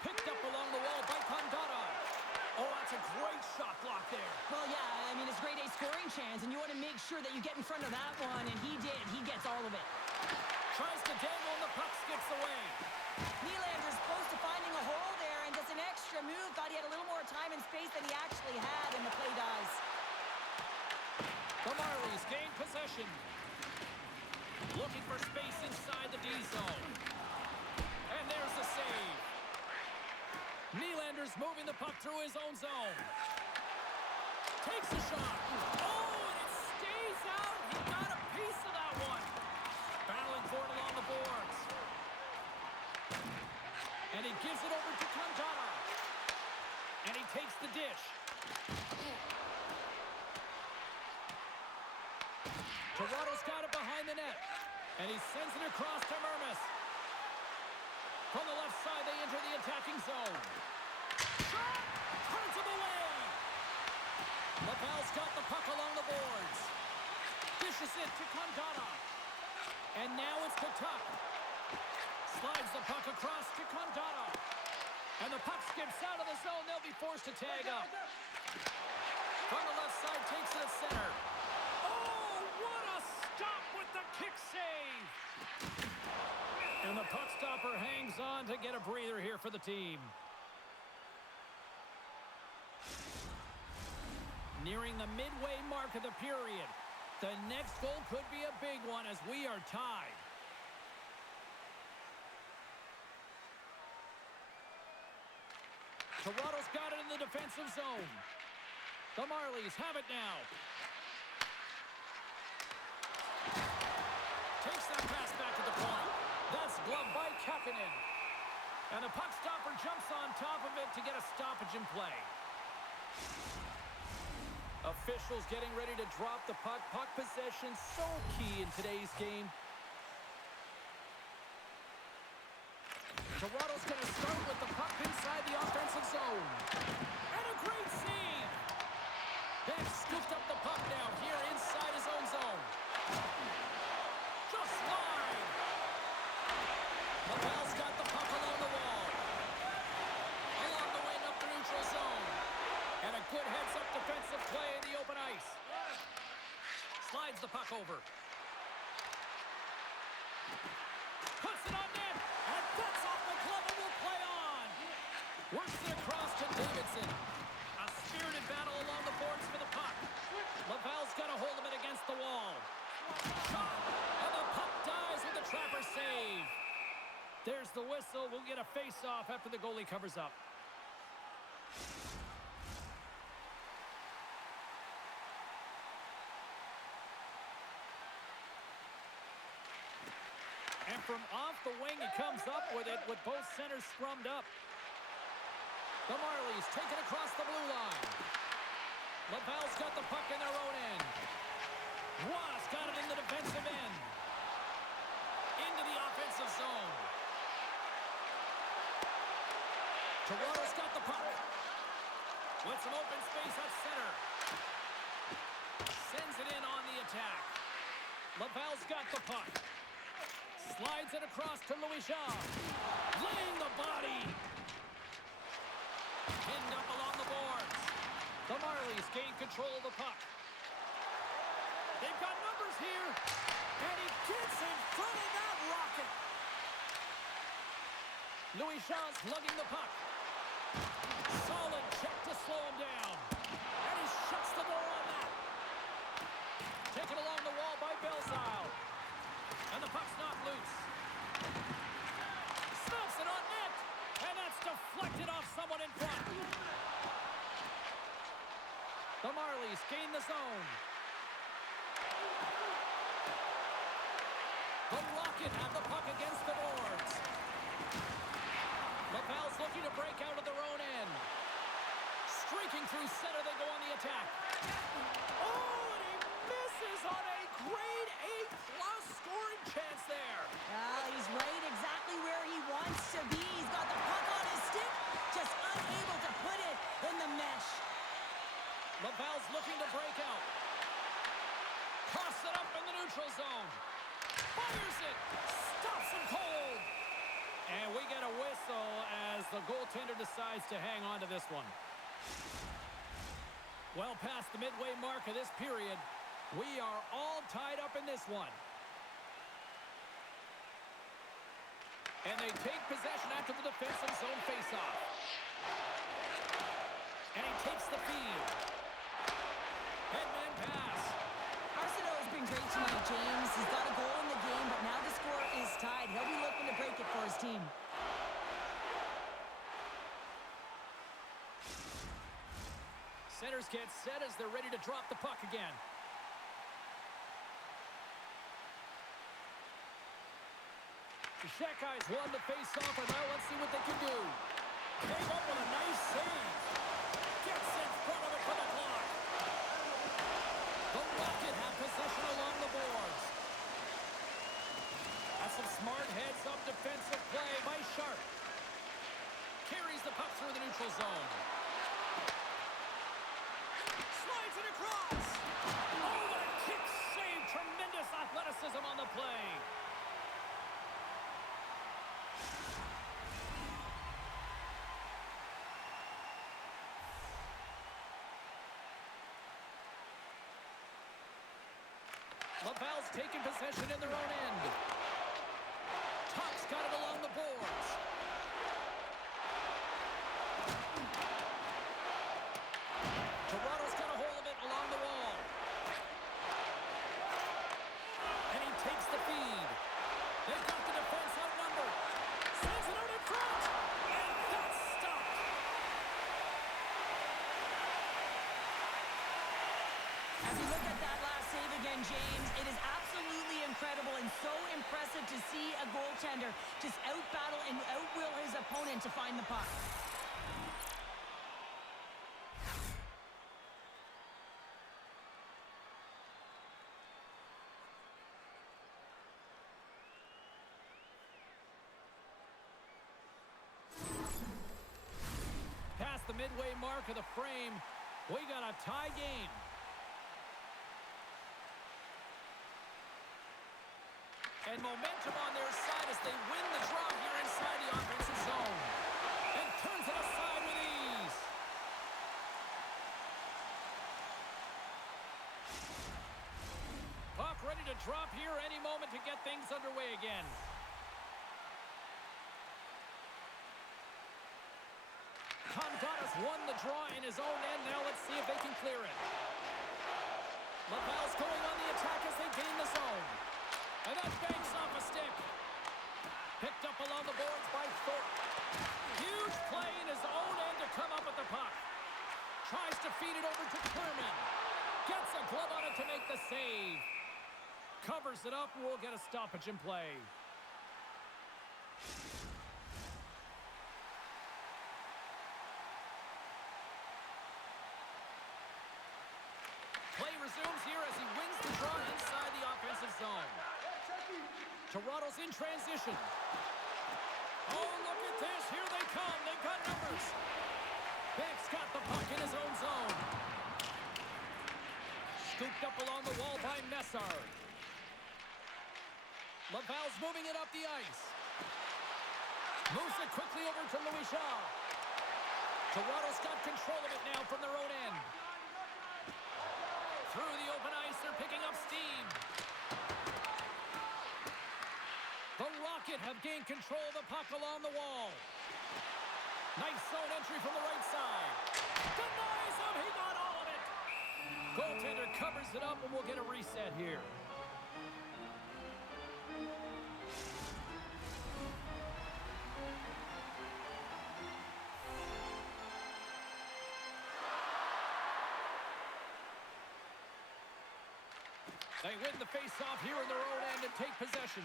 Picked up along the wall by Condotta. Oh, that's a great shot block there. Well, yeah, I mean, it's grade A scoring chance, and you want to make sure that you get in front of that one, and he did. He gets all of it. Tries to dangle, and the puck skips away. Nylander's close to finding a hole there and does an extra move. Thought he had a little more time and space than he actually had, and the play dies. The Marlies gain possession. Looking for space inside the D zone. And there's the save. Nylander's moving the puck through his own zone. Takes a shot. Oh, and it stays out. He got a piece of that one. Battling for it along the boards. And he gives it over to Condotta. And he takes the dish. Toronto's got it behind the net. And he sends it across to Mermis. From the left side, they enter the attacking zone. Shot! Turns him away! Laval's got the puck along the boards. Dishes it to Condotta. And now it's to Tuck. Slides the puck across to Condado. And the puck skips out of the zone. They'll be forced to tag up. From the left side, takes it at center. Oh, what a stop with the kick save. And the puck stopper hangs on to get a breather here for the team. Nearing the midway mark of the period. The next goal could be a big one as we are tied. Toronto's got it in the defensive zone. The Marlies have it now. Takes that pass back to the point. That's gloved by Kapanen. And the puck stopper jumps on top of it to get a stoppage in play. Officials getting ready to drop the puck. Puck possession so key in today's game. Toronto's going to start with the puck inside the offensive zone. And a great save. They've scooped up the puck now here inside his own zone. Just wide. Laval's got the puck along the wall. Along the wing up the neutral zone. And a good heads-up defensive play in the open ice. Slides the puck over. Puts it on net. And that's off the glove and will play on. Works it across to Davidson. A spirited battle along the boards for the puck. Laval's got a hold of it against the wall. Shot. And the puck dies with the trapper save. There's the whistle. We'll get a face-off after the goalie covers up. And from off the wing, he comes up with it with both centers scrummed up. The Marlies take it across the blue line. Laval's got the puck in their own end. Ross got it in the defensive end. Into the offensive zone. Toronto's got the puck. With some open space at center. Sends it in on the attack. Laval's got the puck. Slides it across to Louis Shaw. Laying the body. Pinned up along the boards. The Marlies gain control of the puck. They've got numbers here. And he gets in front of that rocket. Louis Shaw's lugging the puck. Solid check to slow him down. And he shuts the door on that. Taken along the wall by Belzile. And the puck's not loose. Snaps it on net. And that's deflected off someone in front. The Marlies gain the zone. The Rocket have the puck against the boards. Laval's looking to break out of their own end. Streaking through center, they go on the attack. Oh, and he misses on a grade A+ scoring chance there. He's right exactly where he wants to be. He's got the puck on his stick, just unable to put it in the mesh. Laval's looking to break out. Toss it up in the neutral zone. Fires it. Stops him cold. And we get a whistle as the goaltender decides to hang on to this one. Well past the midway mark of this period, we are all tied up in this one. And they take possession after the defensive zone faceoff. And he takes the feed. Headman pass. Arsenault's been great tonight, James. He's got a goal in the game, but now the score is tied. He'll be looking to break it for his team. Centers get set as they're ready to drop the puck again. The Shackeyes won the face-off, and now let's see what they can do. Came up with a nice save. Gets in front of it for the block. The Rocket have possession along the boards. That's some smart heads-up defensive play by Sharp. Carries the puck through the neutral zone. Slides it across. Oh, what a kick save. Tremendous athleticism on the play. Laval's taking possession in their own end. Tuck's got it along the boards. Toronto's got a hold of it along the wall. And he takes the feed. They've got the defense outnumbered. Sends it out in front. And that's stopped. As you look at that last save again, James, it is absolutely incredible and so impressive to see a goaltender just out-battle and out-will his opponent to find the puck. Past the midway mark of the frame, we got a tie game. And momentum on their side as they win the draw here inside the offensive zone. And turns it aside with ease. Puck ready to drop here any moment to get things underway again. Convadas won the draw in his own end. Now let's see if they can clear it. Laval's going on the attack as they gain the zone. And that banks off a stick. Picked up along the boards by Thorpe. Huge play in his own end to come up with the puck. Tries to feed it over to Kerman. Gets a glove on it to make the save. Covers it up and we'll get a stoppage in play. Play resumes here as he wins the draw inside the offensive zone. Toronto's in transition. Oh, look at this. Here they come. They've got numbers. Beck's got the puck in his own zone. Scooped up along the wall by Messard. Laval's moving it up the ice. Moves it quickly over to Louis Shaw. Toronto's got control of it now from their own end. Through the open ice, they're picking up steam. The Rocket have gained control of the puck along the wall. Nice zone entry from the right side. Denies him, he got all of it. Goaltender covers it up and we'll get a reset here. They win the face-off here in their own end and take possession.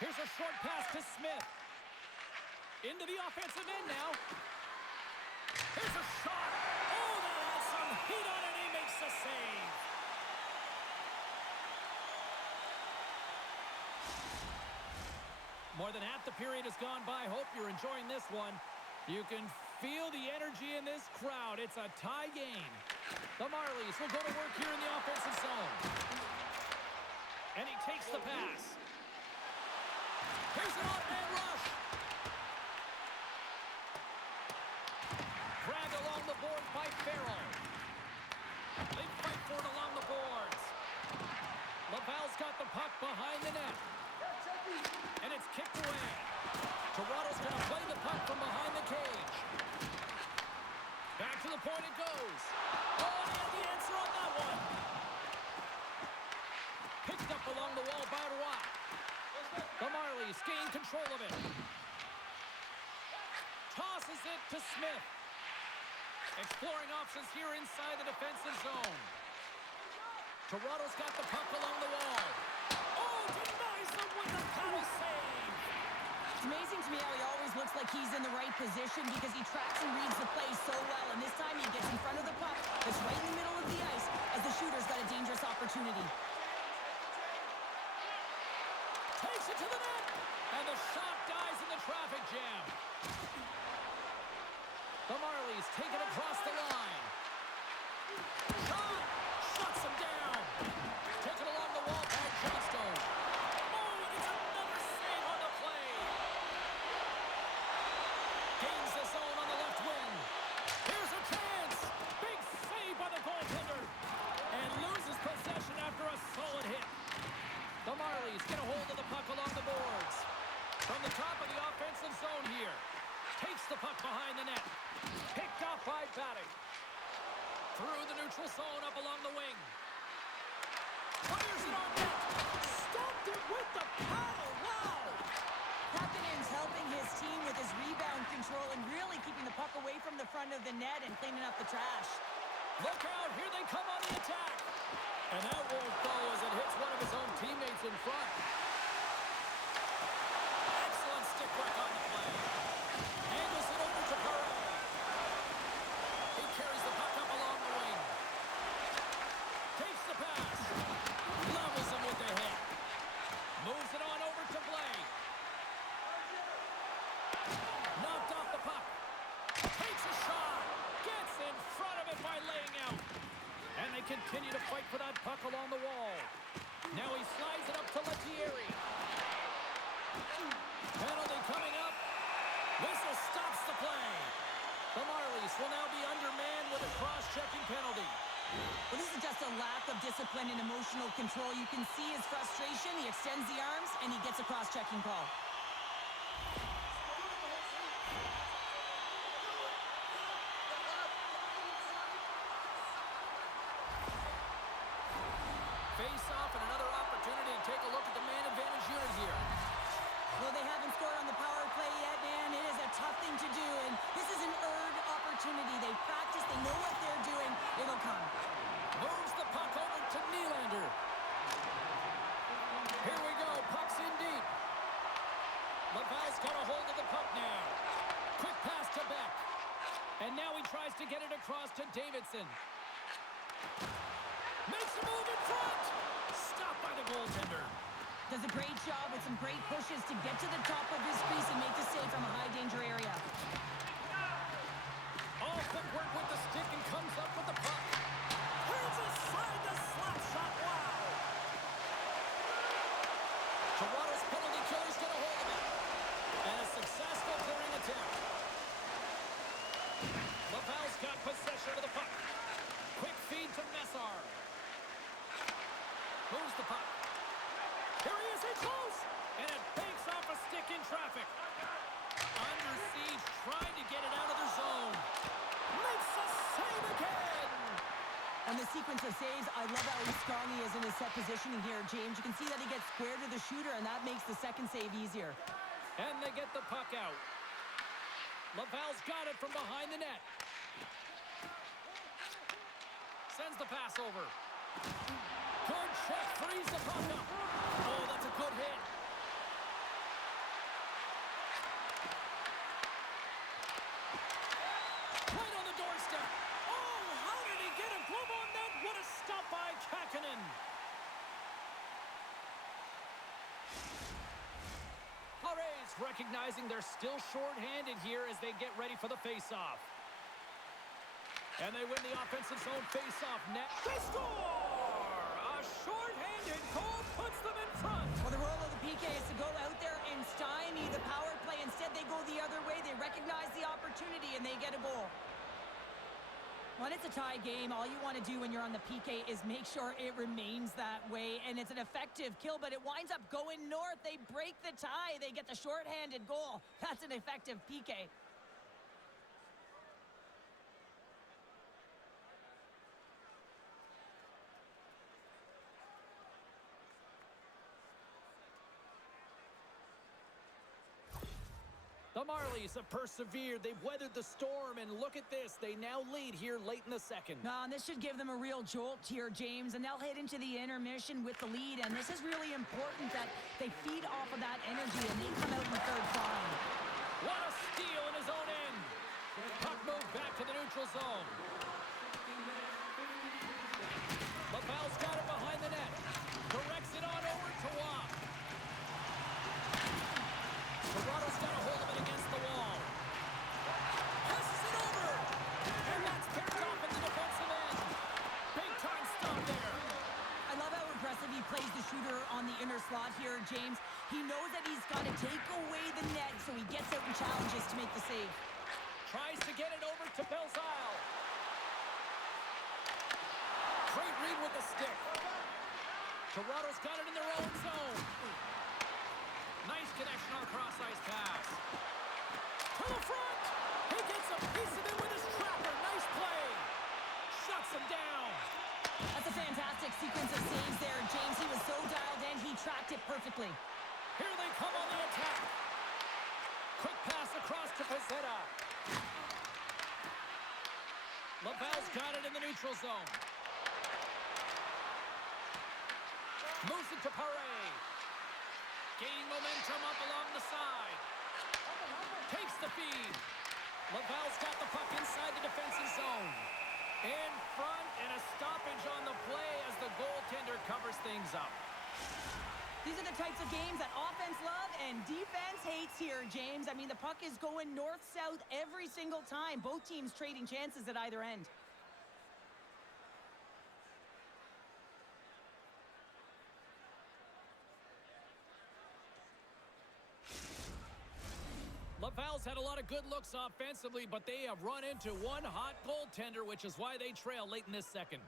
Here's a short pass to Smith. Into the offensive end now. Here's a shot. Oh, that has some heat on it. He makes the save. More than half the period has gone by. Hope you're enjoying this one. You can feel the energy in this crowd. It's a tie game. The Marlies will go to work here in the offensive zone. And he takes the pass. Here's an off-man rush. Grabbed along the board by Farrell. They fight for it along the boards. Laval's got the puck behind the net. And it's kicked away. Toronto's going to play the puck from behind the cage. Back to the point it goes. Oh, they had the answer on that one. Picked up along the wall by Rock. The Marlies gain control of it. Tosses it to Smith. Exploring options here inside the defensive zone. Toronto's got the puck along the wall. Oh, denies them with the paddle save. It's amazing to me how he always looks like he's in the right position because he tracks and reads the play so well. And this time he gets in front of the puck. It's right in the middle of the ice as the shooter's got a dangerous opportunity. Takes it to the net. And the shot dies in the traffic jam. The Marlies take it across the line. Shot! Shuts him down. Taken along the wall by Johnstone. Oh, and it's another save on the play. Gains the zone on the left wing. Here's a chance. Big save by the goaltender. And loses possession The Marlies get a hold of the puck along the boards. From the top of the offensive zone here. Takes the puck behind the net. Picked off by Baddock. Through the neutral zone up along the wing. Fires it on net. Stopped it with the paddle. Wow! Kapanen's helping his team with his rebound control and really keeping the puck away from the front of the net and cleaning up the trash. Look out. Here they come on the attack. And that won't go as it hits one of his own teammates in front. Excellent stick work on the play. Handles it over to Perret. He carries the puck up along the wing. Takes the pass. Levels him with the hit. Moves it on over to Blake. Knocked off the puck. Takes a shot. Gets in front of it by laying out. And they continue to fight for that puck along the wall. Now he slides it up to Lettieri. Penalty coming up. Whistle stops the play. The Marlies will now be undermanned with a cross-checking penalty. Well, this is just a lack of discipline and emotional control. You can see his frustration. He extends the arms, and he gets a cross-checking call. Face-off and another opportunity to take a look at the man advantage unit here. Well, they haven't scored on the power play yet, man. It is a tough thing to do, and this is an earned opportunity. They practice. They know what they're doing. It'll come. Moves the puck over to Nylander. Here we go. Puck's in deep. Laval's got a hold of the puck now. Quick pass to Beck. And now he tries to get it across to Davidson. Makes a move in front. Stopped by the goaltender. Does a great job with some great pushes to get to the top of his crease and make the save from a high-danger area. All footwork with the stick and comes up with the puck. Turns aside the slap shot. Wow! Toronto's penalty killer's got a hold of it. And a successful clearing attempt. Laval's got possession of the puck. Quick feed to Messar. Moves the puck. Here he is in close. And it banks off a stick in traffic. Under siege, trying to get it out of the zone. Makes a save again. On the sequence of saves, I love how strong he is in his set positioning here, James. You can see that he gets square to the shooter, and that makes the second save easier. And they get the puck out. Laval's got it from behind the net. Sends the pass over. Good check, frees the puck up. Oh, that's a good hit. Right on the doorstep. Oh, how did he get a glove on that? What a stop by Kakkonen. Haray's recognizing they're still short-handed here as they get ready for the face-off. And they win the offensive zone face-off net. They score! A short-handed goal puts them in front. Well, the role of the PK is to go out there and stymie the power play. Instead, they go the other way. They recognize the opportunity, and they get a goal. When it's a tie game, all you want to do when you're on the PK is make sure it remains that way, and it's an effective kill, but it winds up going north. They break the tie. They get the short-handed goal. That's an effective PK. The Marlies have persevered. They've weathered the storm, and look at this. They now lead here late in the second. And this should give them a real jolt here, James, and they'll head into the intermission with the lead, and this is really important that they feed off of that energy, and they come out in third fine. What a steal in his own end. Puck moved back to the neutral zone. Laval's got it behind the net. Directs it on over to Waugh. Toronto's got a hold of it against the wall. Passes it over. And that's picked off at the defensive end. Big time stop there. I love how aggressive he plays the shooter on the inner slot here, James. He knows that he's got to take away the net, so he gets out and challenges to make the save. Tries to get it over to Belzile. Great read with the stick. Toronto's got it in their own zone. Nice connection on a cross-ice pass. To the front. He gets a piece of it with his trapper. Nice play. Shuts him down. That's a fantastic sequence of saves there, James. He was so dialed in, he tracked it perfectly. Here they come on the attack. Quick pass across to Pizzetta. Laval's got it in the neutral zone. Moves it to Paré. Gaining momentum up along the side. Takes the feed. Laval's got the puck inside the defensive zone. In front, and a stoppage on the play as the goaltender covers things up. These are the types of games that offense love and defense hates here, James. I mean, the puck is going north-south every single time. Both teams trading chances at either end. Laval's had a lot of good looks offensively, but they have run into one hot goaltender, which is why they trail late in this second.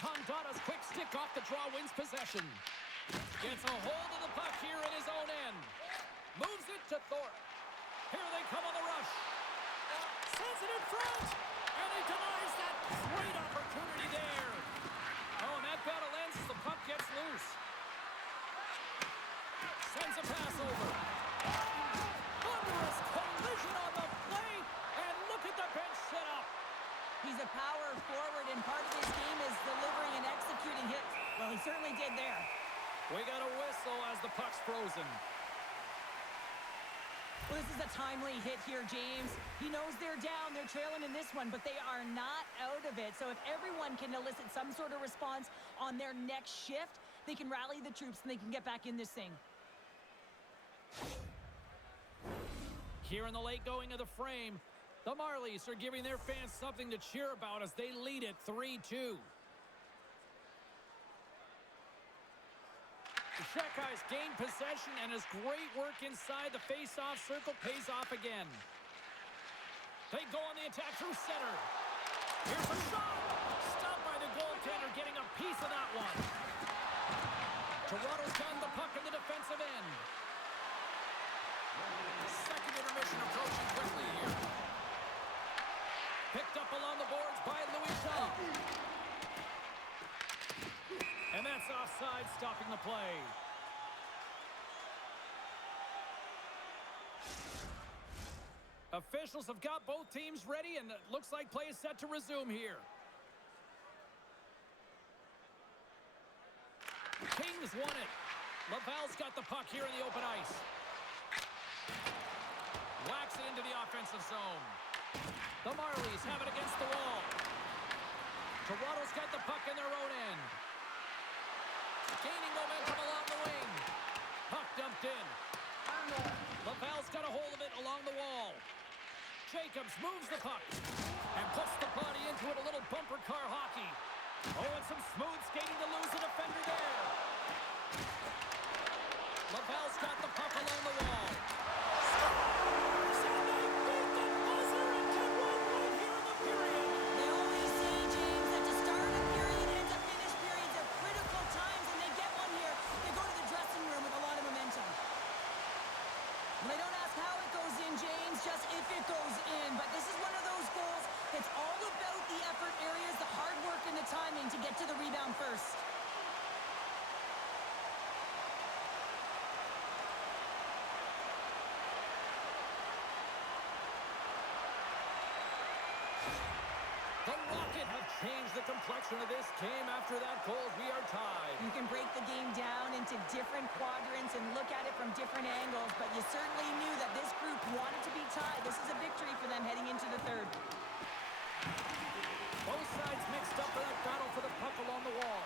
Condotta's quick stick off the draw wins possession. Gets a hold of the puck here in his own end. Moves it to Thorpe. Here they come on the rush. Sends it in front. And he denies that great opportunity there. Oh, and that battle ends as the puck gets loose. Sends a pass over. Thunderous collision on the play. And look at the bench set up. He's a power forward, and part of his game is delivering and executing hits. Well, he certainly did there. We got a whistle as the puck's frozen. Well, this is a timely hit here, James. He knows they're down, they're trailing in this one, but they are not out of it. So if everyone can elicit some sort of response on their next shift, they can rally the troops and they can get back in this thing. Here in the late going of the frame, the Marlies are giving their fans something to cheer about as they lead it 3-2. Shekai's gained possession, and his great work inside the face-off circle pays off again. They go on the attack through center. Here's a shot. Stopped by the goaltender, getting a piece of that one. Toronto's got the puck in the defensive end. Second intermission approaching quickly here. Picked up along the boards by Louis Shaw. And that's offside, stopping the play. Officials have got both teams ready, and it looks like play is set to resume here. Kings won it. Laval's got the puck here in the open ice. Whacks it into the offensive zone. The Marlies have it against the wall. Toronto's got the puck in their own end. Gaining momentum along the wing. Puck dumped in. Laval's got a hold of it along the wall. Jacobs moves the puck and puts the body into it, a little bumper car hockey. Oh, and some smooth skating to lose the defender there. Laval's got the puck along the wall. Timing to get to the rebound first. The Rocket have changed the complexion of this game after that goal. We are tied. You can break the game down into different quadrants and look at it from different angles, but you certainly knew that this group wanted to be tied. This is a victory for them heading into the third. Both sides mixed up for that battle for the puck along the wall.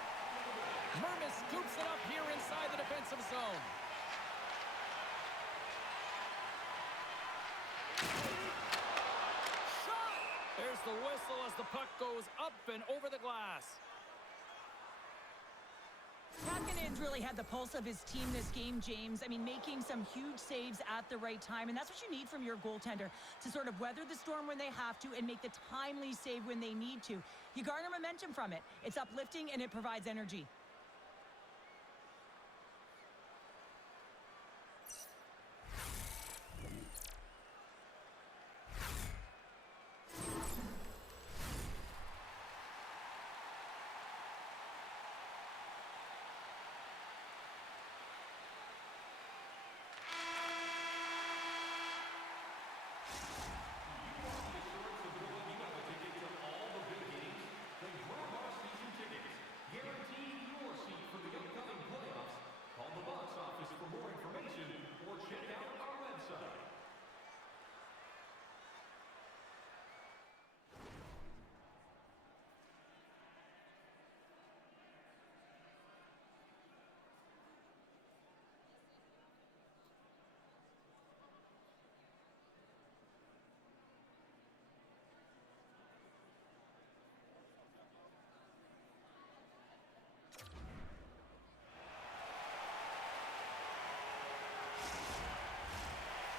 Mermis scoops it up here inside the defensive zone. Shot! There's the whistle as the puck goes up and over the glass. Hakanen's really had the pulse of his team this game, James. I mean, making some huge saves at the right time, and that's what you need from your goaltender, to sort of weather the storm when they have to and make the timely save when they need to. You garner momentum from it. It's uplifting, and it provides energy.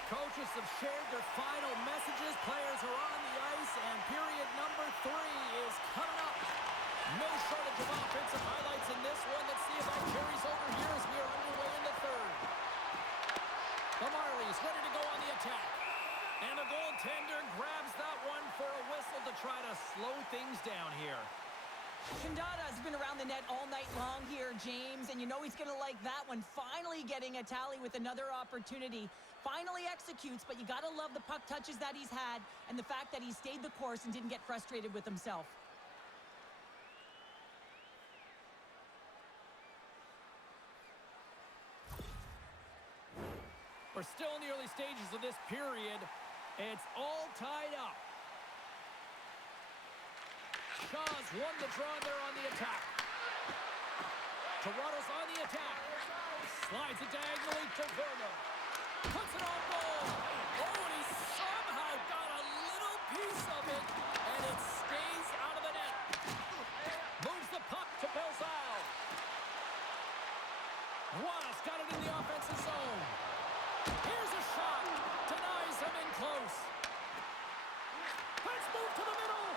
Coaches have shared their final messages. Players are on the ice, and period number 3 is coming up. No shortage of offensive highlights in this one. Let's see if that carries over here as we are underway in the third. The Marlies ready to go on the attack. And the goaltender grabs that one for a whistle to try to slow things down here. Kandada's been around the net all night long here, James, and you know he's going to like that one. Finally getting a tally with another opportunity. Finally executes, but you got to love the puck touches that he's had and the fact that he stayed the course and didn't get frustrated with himself. We're still in the early stages of this period. It's all tied up. Shaw's won the draw there on the attack. Toronto's on the attack. Slides it diagonally to Verno. Puts it on goal. Oh, and he somehow got a little piece of it, and it stays out of the net. Moves the puck to Belzile. Juana's got it in the offensive zone. Here's a shot. Denies him in close. Let's move to the middle.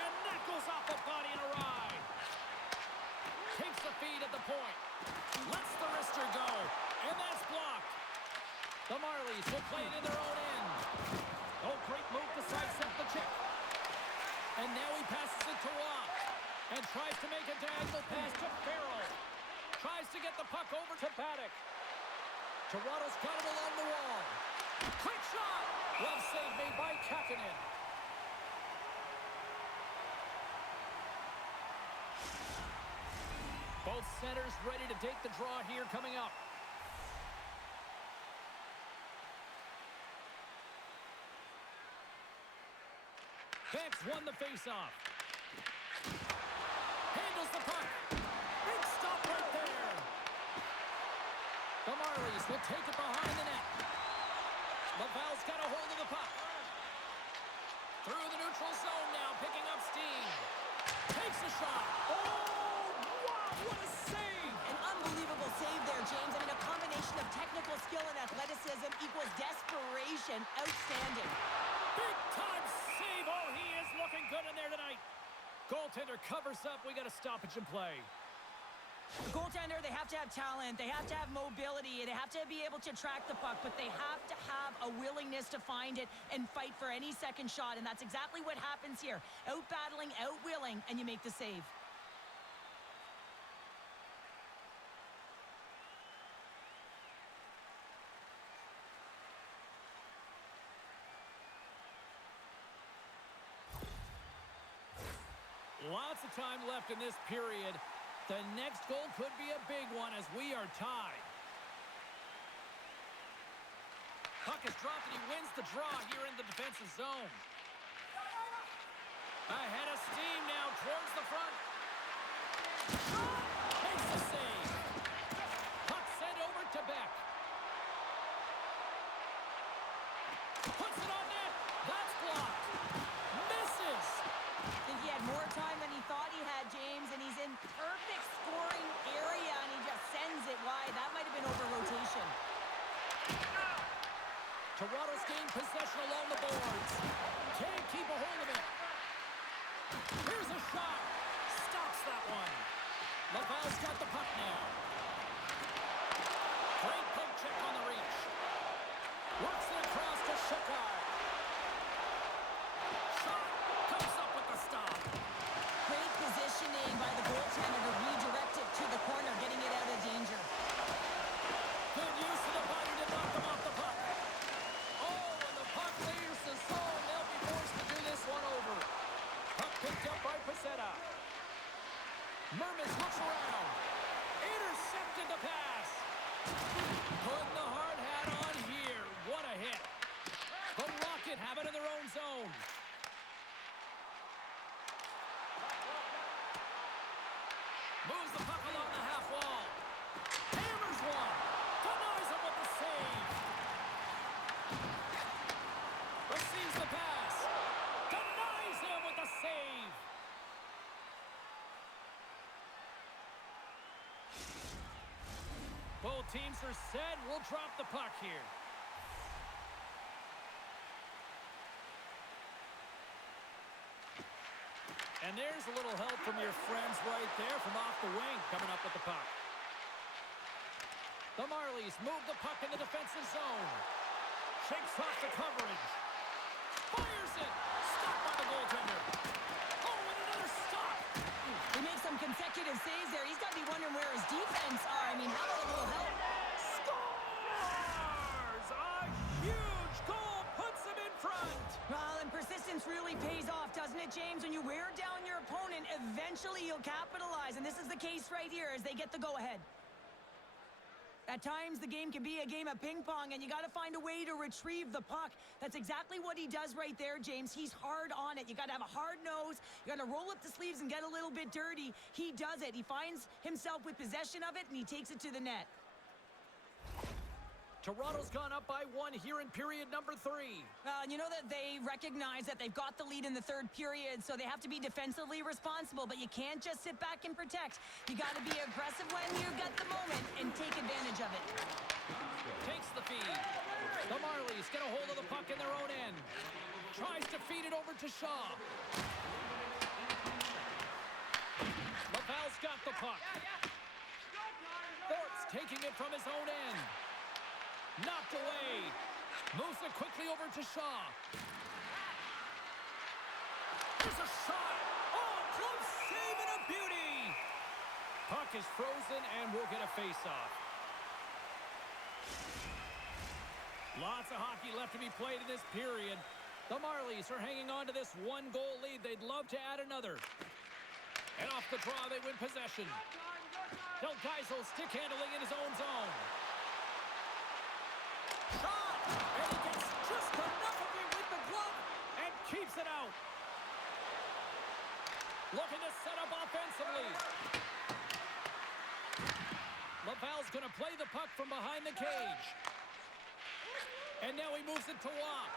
And that goes off the body and a ride. Takes the feed at the point. Lets the wrister go. And that's blocked. The Marlies will play it in their own end. Oh, great move to sidestep the check. And now he passes it to Rock. And tries to make a diagonal pass to Farrell. Tries to get the puck over to Paddock. Toronto's got it along the wall. Quick shot. Well save made by Kakinen. Both centers ready to take the draw here coming up. Beck's won the faceoff. Handles the puck. Big stop right there. The Marlies will take it behind the net. Laval's got a hold of the puck. Through the neutral zone now, picking up steam. Takes a shot. Oh, wow, what a save. An unbelievable save there, James. I mean, a combination of technical skill and athleticism equals desperation. Outstanding. Big time save. Oh, he is looking good in there tonight. Goaltender covers up. We got a stoppage in play. The goaltender, they have to have talent, they have to have mobility, they have to be able to track the puck, but they have to have a willingness to find it and fight for any second shot, and that's exactly what happens here. Out-battling, out-willing, and you make the save. Lots of time left in this period. The next goal could be a big one as we are tied. Puck is dropped and he wins the draw here in the defensive zone. Ahead of steam now towards the front. Makes the save. Puck sent over to Beck. Puts it on net. That's blocked. Misses. I think he had more time than he thought he had, James, and he's in perfect scoring area, and he Here's a shot. Stops that one. Laval's got the puck now. Great poke check on the reach. Works it across to Shakar. Shot. Comes up with the stop. Great positioning by the goaltender to redirect it to the corner, getting it out of danger. Good use of the body to knock them off the puck. Oh, and the puck leaves the zone. They'll be forced to do this one over. Puck picked up by Pacetta. Mermis looks around. Intercepted the pass. Putting the hard hat on here. What a hit. The Rocket have it in their own zone. Moves the puck along the half wall. Hammers one. Denies him with the save. Receives the pass. Denies him with the save. Both teams are set. We'll drop the puck here. And there's a little help from your friends right there from off the wing coming up with the puck. The Marlies move the puck in the defensive zone. Shakes off the coverage. Fires it. Stopped by the goaltender. Oh, and another stop. He makes some consecutive saves there. He's got to be wondering where his defense are. I mean, how about a little help? Scores! A huge goal puts him in front. Well, and persistence really pays off, doesn't it, James? When you wear down your opponent, eventually you'll capitalize. And this is the case right here as they get the go-ahead. At times, the game can be a game of ping pong, and you got to find a way to retrieve the puck. That's exactly what he does right there, James. He's hard on it. You got to have a hard nose. You got to roll up the sleeves and get a little bit dirty. He does it. He finds himself with possession of it, and he takes it to the net. Toronto's gone up by 1 here in period number 3. And you know that they recognize that they've got the lead in the third period, so they have to be defensively responsible, but you can't just sit back and protect. You got to be aggressive when you get the moment and take advantage of it. Takes the feed. The Marlies get a hold of the puck in their own end. Tries to feed it over to Shaw. Laval's got the puck. Thorpe's taking it from his own end. Knocked away. Moves it quickly over to Shaw. There's a shot. Oh, close save and a beauty. Puck is frozen and we'll get a face-off. Lots of hockey left to be played in this period. The Marlies are hanging on to this 1-goal lead. They'd love to add another. And off the draw, they win possession. Del Geisel stick handling in his own zone. Shot! And he gets just enough of it with the glove and keeps it out. Looking to set up offensively. Laval's going to play the puck from behind the cage. And now he moves it to Watt.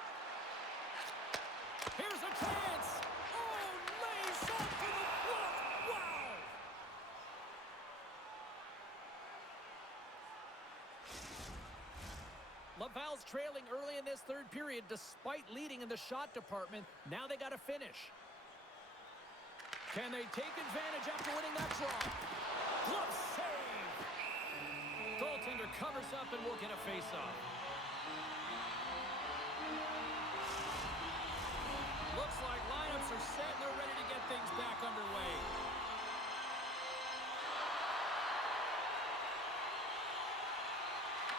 Here's a chance. Oh, lays off for the block. Wow! Laval's trailing early in this third period despite leading in the shot department. Now they got to finish. Can they take advantage after winning that draw? Glove save! Goaltender covers up and we'll get a face-off. Looks like lineups are set and they're ready to get things back underway.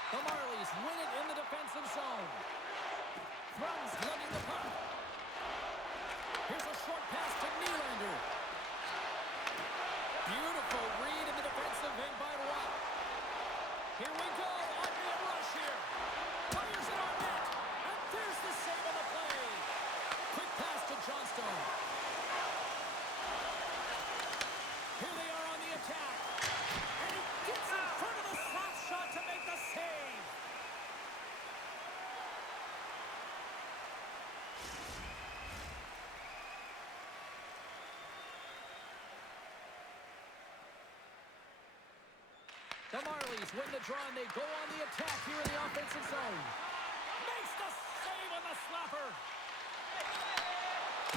The Marlies win it in the defensive zone. Thrums lugging the puck. Here's a short pass to Nylander. Beautiful read in the defensive end by Rock. Here we go. On-man rush here. Fires it on net. And there's the save on the play. Quick pass to Johnstone. Here they are on the attack. And he gets in front of the slap shot to make the save. The Marlies win the draw and they go on the attack here in the offensive zone. Makes the save on the slapper.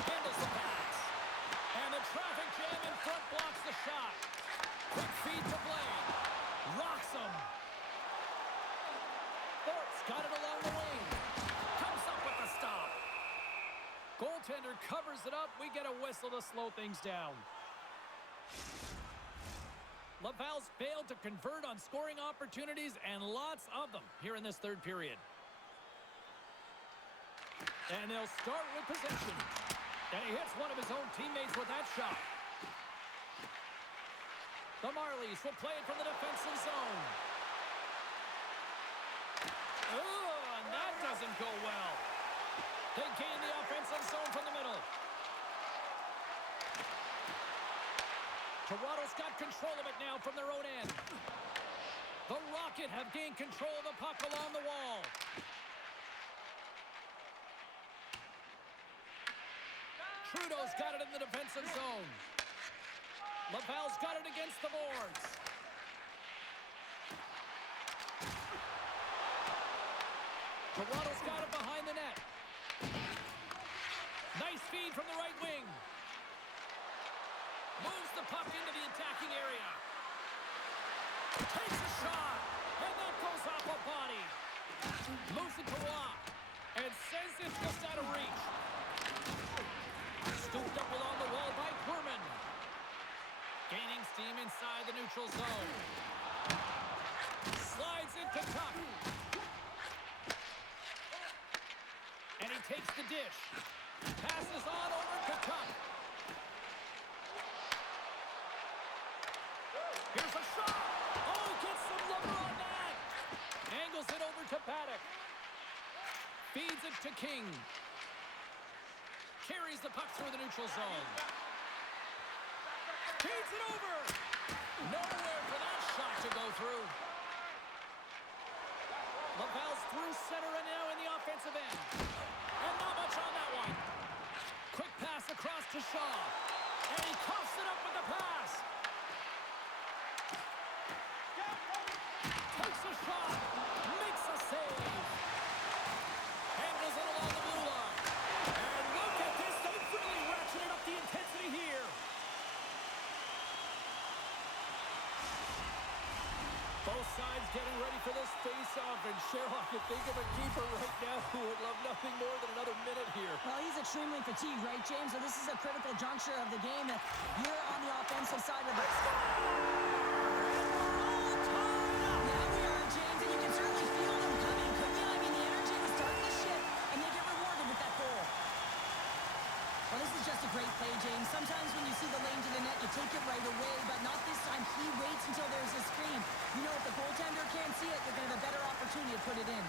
Handles the pass. And traffic jam in front blocks the shot. Quick feed to Blake. Rocks him. Thorpe's got it along the wing. Comes up with the stop. Goaltender covers it up. We get a whistle to slow things down. Laval's failed to convert on scoring opportunities, and lots of them here in this third period. And they'll start with possession. And he hits one of his own teammates with that shot. The Marlies will play it from the defensive zone. Oh, and that doesn't go well. They gain the offensive zone from the middle. Toronto's got control of it now from their own end. The Rocket have gained control of the puck along the wall. Trudeau's got it in the defensive zone. Laval's got it against the boards. Toronto's got it behind the net. Nice feed from the right wing. Moves the puck into the attacking area. Takes a shot. And that goes off a body. Moves it to Rock. And sends it just out of reach. Scooped up along the wall by Kerman. Gaining steam inside the neutral zone. Slides into Tuck. And he takes the dish. Passes on over to Tuck. Here's a shot. Oh, gets some lumber on that. Angles it over to Paddock. Feeds it to King. Carries the puck through the neutral zone. Feeds it over. Nowhere for that shot to go through. Laval's through center and now in the offensive end. And not much on that one. Quick pass across to Shaw. And he coughs it up with the pass. Takes a shot. Makes a save. Handles it along the blue line. And look at this. They've really ratcheted up the intensity here. Both sides getting ready for this face-off, and Cheryl, I can think of a keeper right now who would love nothing more than another minute here. Well, he's extremely fatigued, right, James? So this is a critical juncture of the game that you're on the offensive side of the... Yeah, we are, James, and you can certainly feel them coming, couldn't you? I mean, the energy was starting to shift, and they get rewarded with that goal. Well, this is just a great play, James. Sometimes when you see the lane to the net, you take it right away, but not this time. He waits until there's a screen. You know, if the goaltender can't see it, you're going to have a better opportunity to put it in.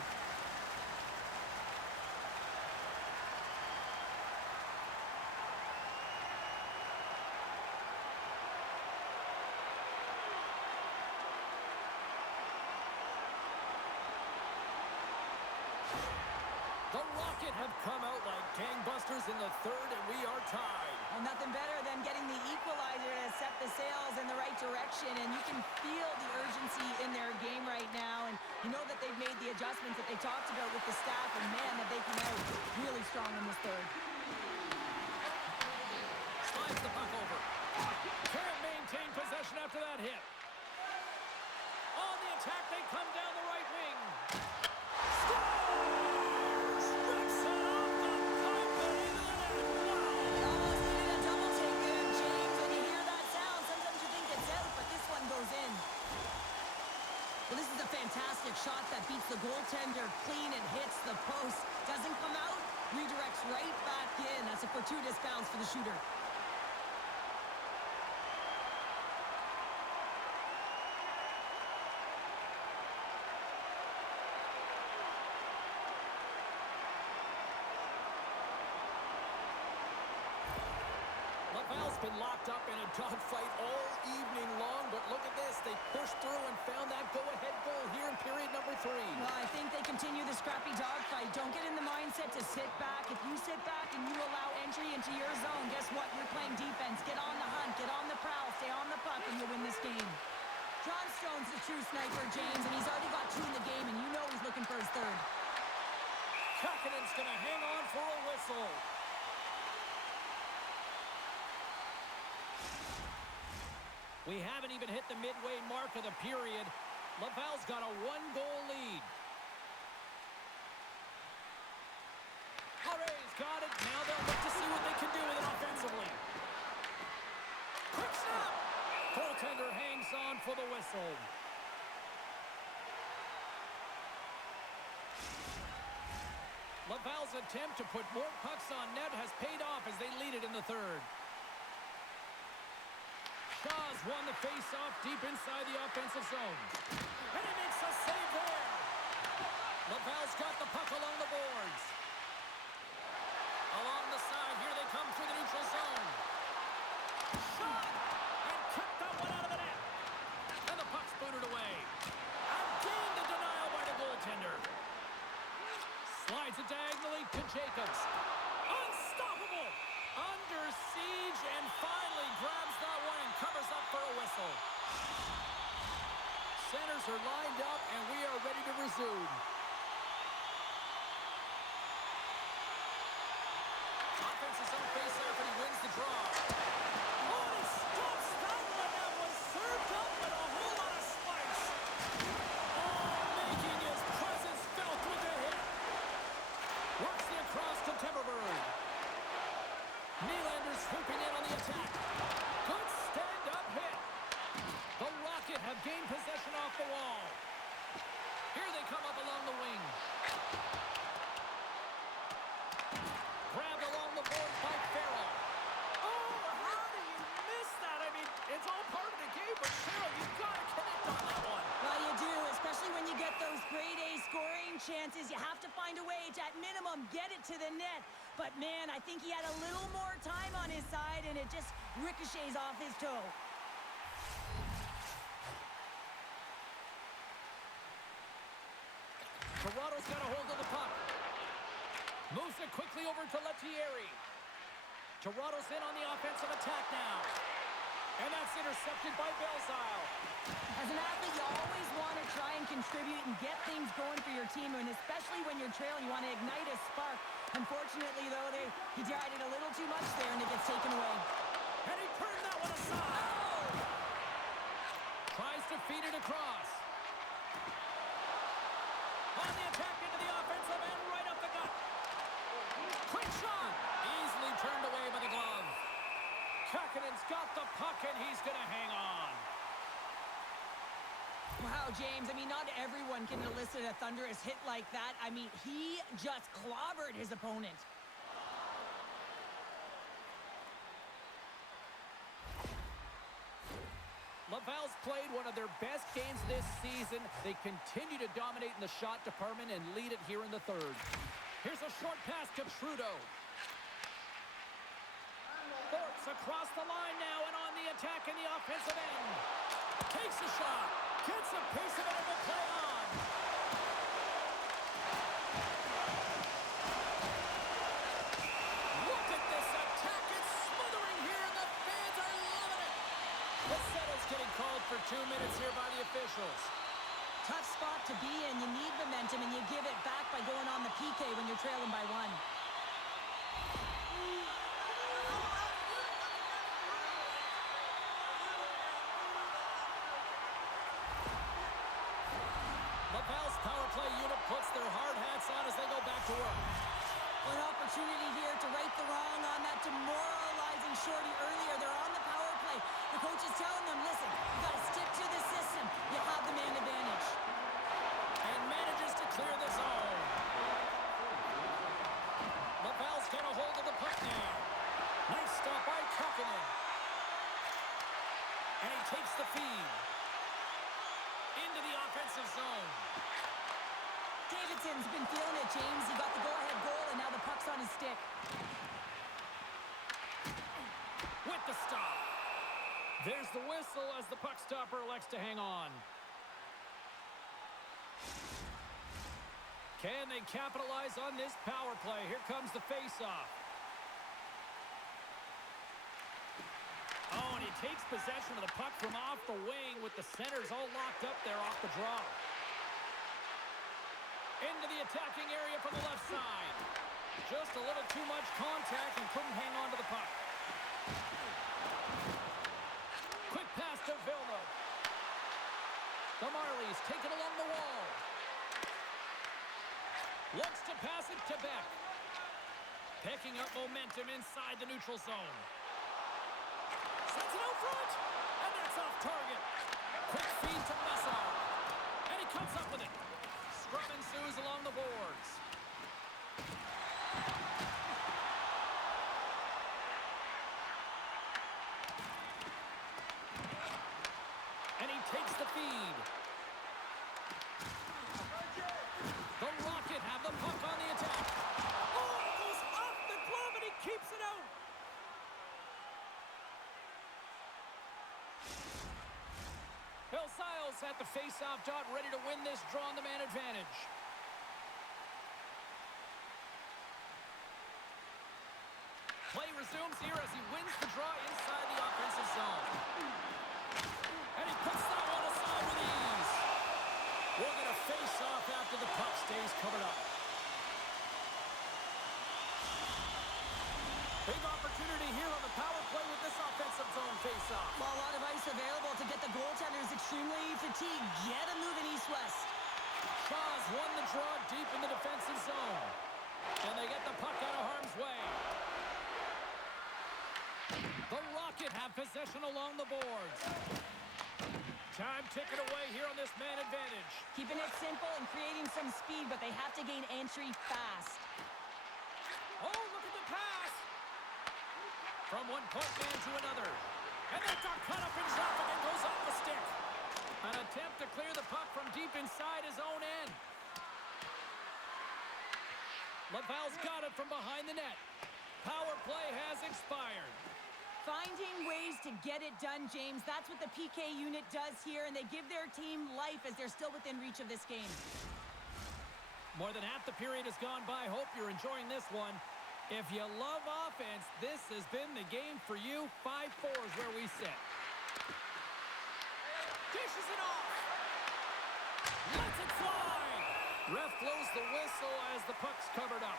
The Rocket have come out like gangbusters in the third, and we are tied. Well, nothing better than getting the equalizer to set the sails in the right direction, and you can feel the urgency in their game right now, and you know that they've made the adjustments that they talked about with the staff, and man, that they come out really strong in this third. Slides the puck over. Can't maintain possession after that hit. On the attack, they come down the right wing. Well, this is a fantastic shot that beats the goaltender clean and hits the post. Doesn't come out, redirects right back in. That's a fortuitous bounce for the shooter. Laval's been locked up in a dogfight all evening long, but look at this. They pushed through and found that go-ahead goal here in period number 3. Well, I think they continue the scrappy dogfight. Don't get in the mindset to sit back. If you sit back and you allow entry into your zone, guess what? You're playing defense. Get on the hunt. Get on the prowl. Stay on the puck, and you'll win this game. John Stone's the true sniper, James, and he's already got 2 in the game, and you know he's looking for his third. Kakanen's going to hang on for a whistle. We haven't even hit the midway mark of the period. Laval's got a one-goal lead. Marlies got it. Now they'll look to see what they can do with it offensively. Quick snap. Goaltender hangs on for the whistle. Laval's attempt to put more pucks on net has paid off as they lead it in the third. Shaw's won the face-off deep inside the offensive zone. And he makes a save there. Laval's got the puck along the boards. Along the side, here they come through the neutral zone. Shot! And kicked that one out of the net. And the puck's booted away. Again, the denial by the goaltender. Slides it diagonally to Jacobs. Unstoppable! Under siege and finally grabs that one and covers up for a whistle. Centers are lined up and we are ready to resume. Offense is on face-off and he wins the draw. Oh, he stops that one. That was served up with a whole lot of spice. Oh, making his presence felt with the hit. Works it across to Timberberg. Nylander's swooping in on the attack. Good stand-up hit. The Rocket have gained possession off the wall. Here they come up along the wing. Grabbed along the boards by Farrell. Oh, how do you miss that? I mean, it's all part of the game, but Farrell, you've got to connect on that one. Well, you do, especially when you get those grade A scoring chances. You have to find a way to, at minimum, get it to the net. But, man, I think he had a little more time on his side, and it just ricochets off his toe. Toronto's got a hold of the puck. Moves it quickly over to Lettieri. Toronto's in on the offensive attack now. And that's intercepted by Belzile. As an athlete, you always want to try and contribute and get things going for your team, and especially when you're trailing, you want to ignite a spark. Unfortunately, though, he tried it a little too much there, and it gets taken away. And he turned that one aside. Oh! Tries to feed it across. On the attack into the offensive end, right up the gut. Quick shot. Easily turned away by the glove. Kakanen's got the puck, and he's going to hang on. Wow, James, I mean, not everyone can elicit a thunderous hit like that. I mean, he just clobbered his opponent. Laval's played one of their best games this season. They continue to dominate in the shot department and lead it here in the third. Here's a short pass to Trudeau. Forks across the line now and on the attack in the offensive end. Takes a shot. Gets a piece of it and will play on. Look at this attack. It's smothering here and the fans are loving it. The settle's getting called for 2 minutes here by the officials. Tough spot to be in. You need momentum, and you give it back by going on the PK when you're trailing by one. Laval's power play unit puts their hard hats on as they go back to work. An opportunity here to right the wrong on that demoralizing shorty earlier. They're on the power play. The coach is telling them, listen, you got to stick to the system. You have the man advantage. And manages to clear the zone. Laval's got a hold of the puck now. Nice stop by Kakinen. And he takes the feed. Into the offensive zone. Davidson's been feeling it, James. He got the go-ahead goal, and now the puck's on his stick. With the stop. There's the whistle as the puck stopper elects to hang on. Can they capitalize on this power play? Here comes the face-off. Oh, and he takes possession of the puck from off the wing with the centers all locked up there off the draw. Into the attacking area from the left side. Just a little too much contact and couldn't hang on to the puck. Quick pass to picking up momentum inside the neutral zone. Sends it out front, and that's off target. Quick feed to Messa, and he comes up with it. Scrum ensues along the boards. And he takes the feed. The Rocket have the puck on the attack. Oh, it goes off the glove, and he keeps it out. Bill Siles at the face-off dot, ready to win this draw on the man advantage. Play resumes here as he wins the draw inside the offensive zone. And he puts that one aside with ease. We're going to face off after the puck stays covered up. Big opportunity here on the power play with this offensive zone face-off. Well, a lot of ice available to get the goaltenders extremely fatigued. Get a moving east-west. Shaw's won the draw deep in the defensive zone. And they get the puck out of harm's way. The Rocket have possession along the boards. Time ticking away here on this man advantage. Keeping it simple and creating some speed, but they have to gain entry fast. Oh, look at the pass! From one point man to another. And that got caught up in traffic and goes off the stick. An attempt to clear the puck from deep inside his own end. Laval's got it from behind the net. Power play has expired. Finding ways to get it done, James. That's what the PK unit does here, and they give their team life as they're still within reach of this game. More than half the period has gone by. Hope you're enjoying this one. If you love offense, this has been the game for you. 5-4 is where we sit. Dishes it off. Lets it fly. Ref blows the whistle as the puck's covered up.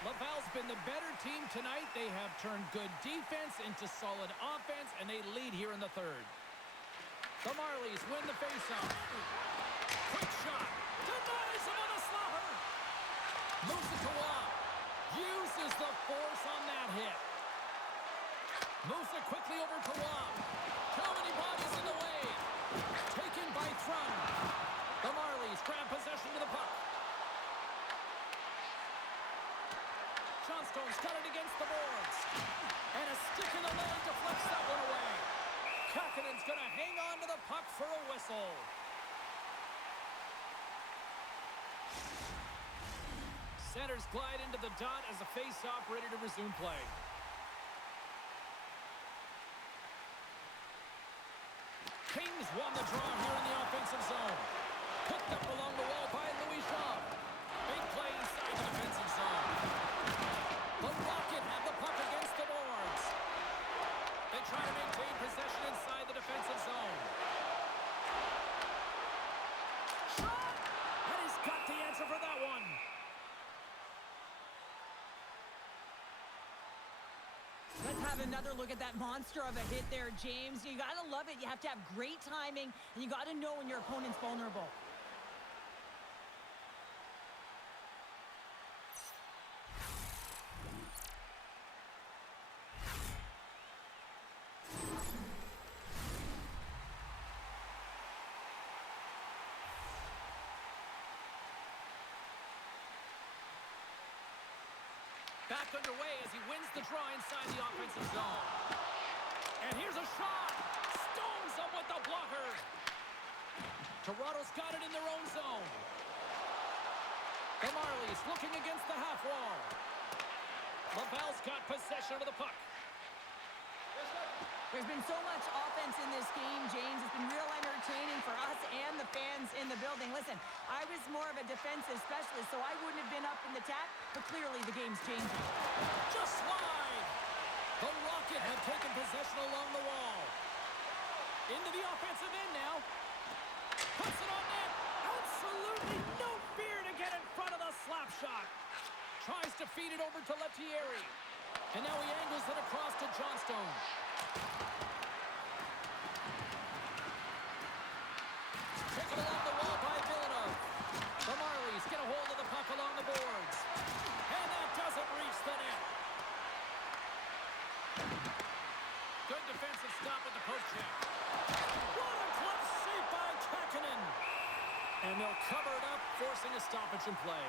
Laval's been the better team tonight. They have turned good defense into solid offense, and they lead here in the third. The Marlies win the faceoff. Quick shot. Denies him on a slaughter. Moves it to Waugh. Uses the force on that hit. Moves it quickly over to Waugh. Too many bodies in the way. Taken by Thrun. The Marlies grab possession to the puck. Johnstone's got it against the boards. And a stick in the leg deflects that one away. Kakanen's going to hang on to the puck for a whistle. Centers glide into the dot as a face-off ready to resume play. Kings won the draw here in the offensive zone. Picked up along the wall by Louis Shaw. Big play inside the defensive zone. The Rocket have the puck against the boards. They try to maintain possession inside the defensive zone. Shot! And he's got the answer for that one. Let's have another look at that monster of a hit there, James. You got to love it. You have to have great timing, and you got to know when your opponent's vulnerable. Back underway as he wins the draw inside the offensive zone. And here's a shot. Stones him with the blocker. Toronto's got it in their own zone. The Marlies looking against the half wall. Laval's got possession of the puck. There's been so much offense in this game, James. It's been real entertaining for us and the fans in the building. Listen, I was more of a defensive specialist, so I wouldn't have been up in the tap, but clearly the game's changing. Just wide. The Rocket have taken possession along the wall. Into the offensive end now. Puts it on net. Absolutely no fear to get in front of the slap shot. Tries to feed it over to Lettieri. And now he angles it across to Johnstone. Taken along the wall by Villeneuve. The Marlies puck along the boards. And that doesn't reach the net. Good defensive stop with the poke check. What a clutch save by Kähkönen. And they'll cover it up, forcing a stoppage in play.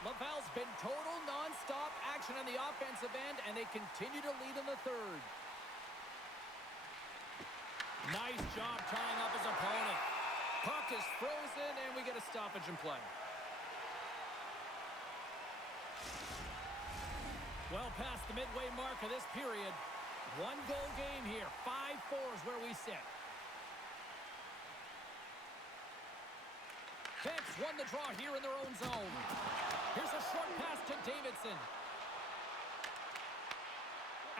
Laval's been total non-stop action on the offensive end, and they continue to lead in the third. Nice job tying up his opponent. Puck is frozen, and we get a stoppage in play. Well past the midway mark of this period. One-goal game here. 5-4 is where we sit. Bench won the draw here in their own zone. Here's a short pass to Davidson.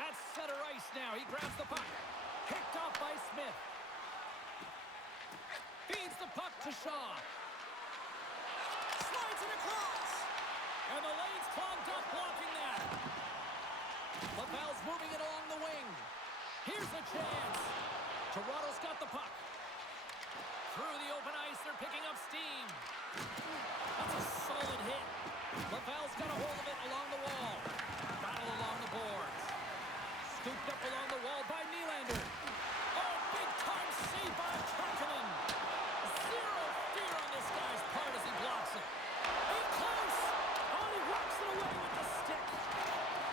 At center ice now. He grabs the puck. Picked off by Smith. Feeds the puck to Shaw. Slides it across. And the lane's clogged up, blocking that. Laval's moving it along the wing. Here's a chance. Toronto's got the puck. Through the open ice, they're picking up steam. That's a solid hit. Laval's got a hold of it along the wall. Battle along the boards. Scooped up along the wall by Nylander. Oh, big-time save by Kähkönen. Zero fear on this guy's part as he blocks it. In close. Oh, he rocks it away with the stick.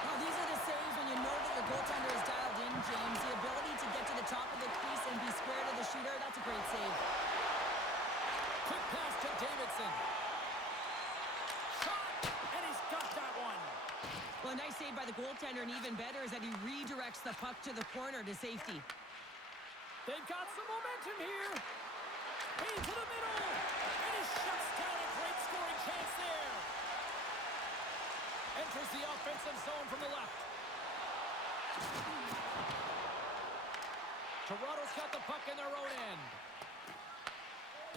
Now, these are the saves when you know that your goaltender is dialed in, James. The ability to get to the top of the crease and be square to the shooter, that's a great save. Quick pass to Davidson. Shot, and he's got that one. Well, a nice save by the goaltender, and even better is that he redirects the puck to the corner to safety. They've got some momentum here. Into the middle, and he shuts down a great scoring chance there. Enters the offensive zone from the left. Toronto's got the puck in their own end.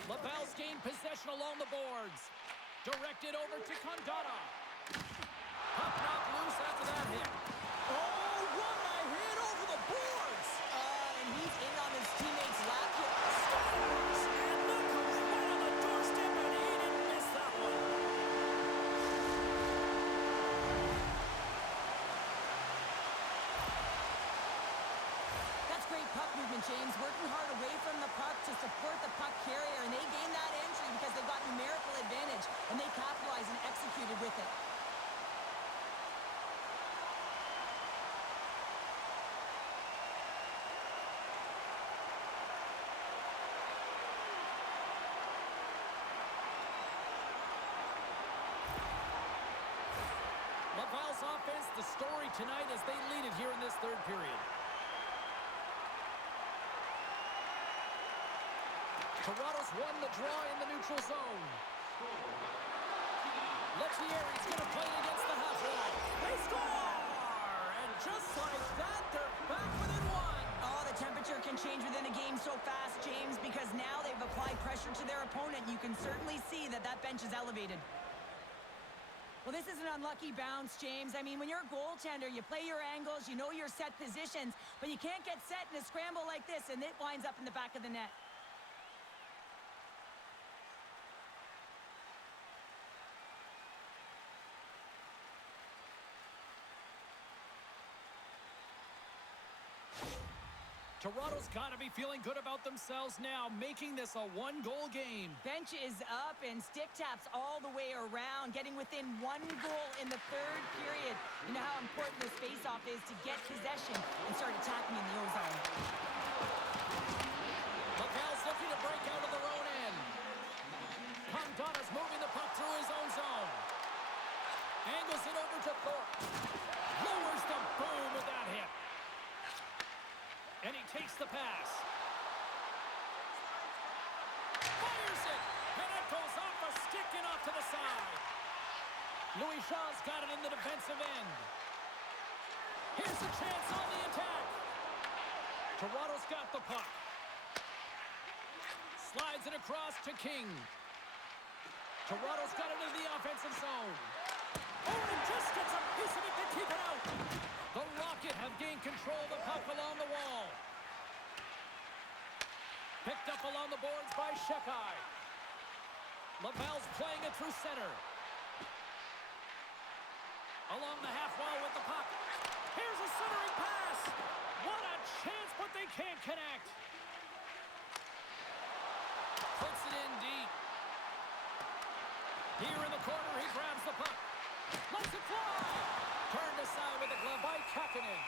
Laval's gained possession along the boards. Directed over to Condotta. Puck knocked loose after that hit. Oh, what a hit over the boards! And he's in on his teammate's lap here. Scores! And look who's right on the doorstep, and he didn't miss that one. That's great puck movement, James. Working hard away from the puck to support the puck carrier, and they gain that entry because they've got numerical advantage, and they capitalize and executed with it. Laval's offense, the story tonight as they lead it here in this third period. Toronto's won the draw in the neutral zone. Lettieri's going to play against the half wall. They score! And just like that, they're back within one. Oh, the temperature can change within a game so fast, James, because now they've applied pressure to their opponent. You can certainly see that that bench is elevated. Well, this is an unlucky bounce, James. I mean, when you're a goaltender, you play your angles, you know your set positions, but you can't get set in a scramble like this, and it winds up in the back of the net. Toronto's got to be feeling good about themselves now, making this a one-goal game. Bench is up and stick taps all the way around, getting within one goal in the third period. You know how important this face-off is to get possession and start attacking in the O-zone. Laval's looking to break out of their own end. Condotta's moving the puck through his own zone. Angles it over to Thorpe. Lowers the boom with that hit. And he takes the pass. Fires it! And it goes off a stick and off to the side. Louis Shaw's got it in the defensive end. Here's a chance on the attack. Toronto's got the puck. Slides it across to King. Toronto's got it into the offensive zone. Oh, and just gets a piece of it to keep it out. The Rocket have gained control of the puck along the wall. Picked up along the boards by Shekai. Laval's playing it through center. Along the half wall with the puck. Here's a centering pass. What a chance, but they can't connect. Puts it in deep. Here in the corner, he grabs the puck. Lets it fly. Turned aside with the glove by Kakinen.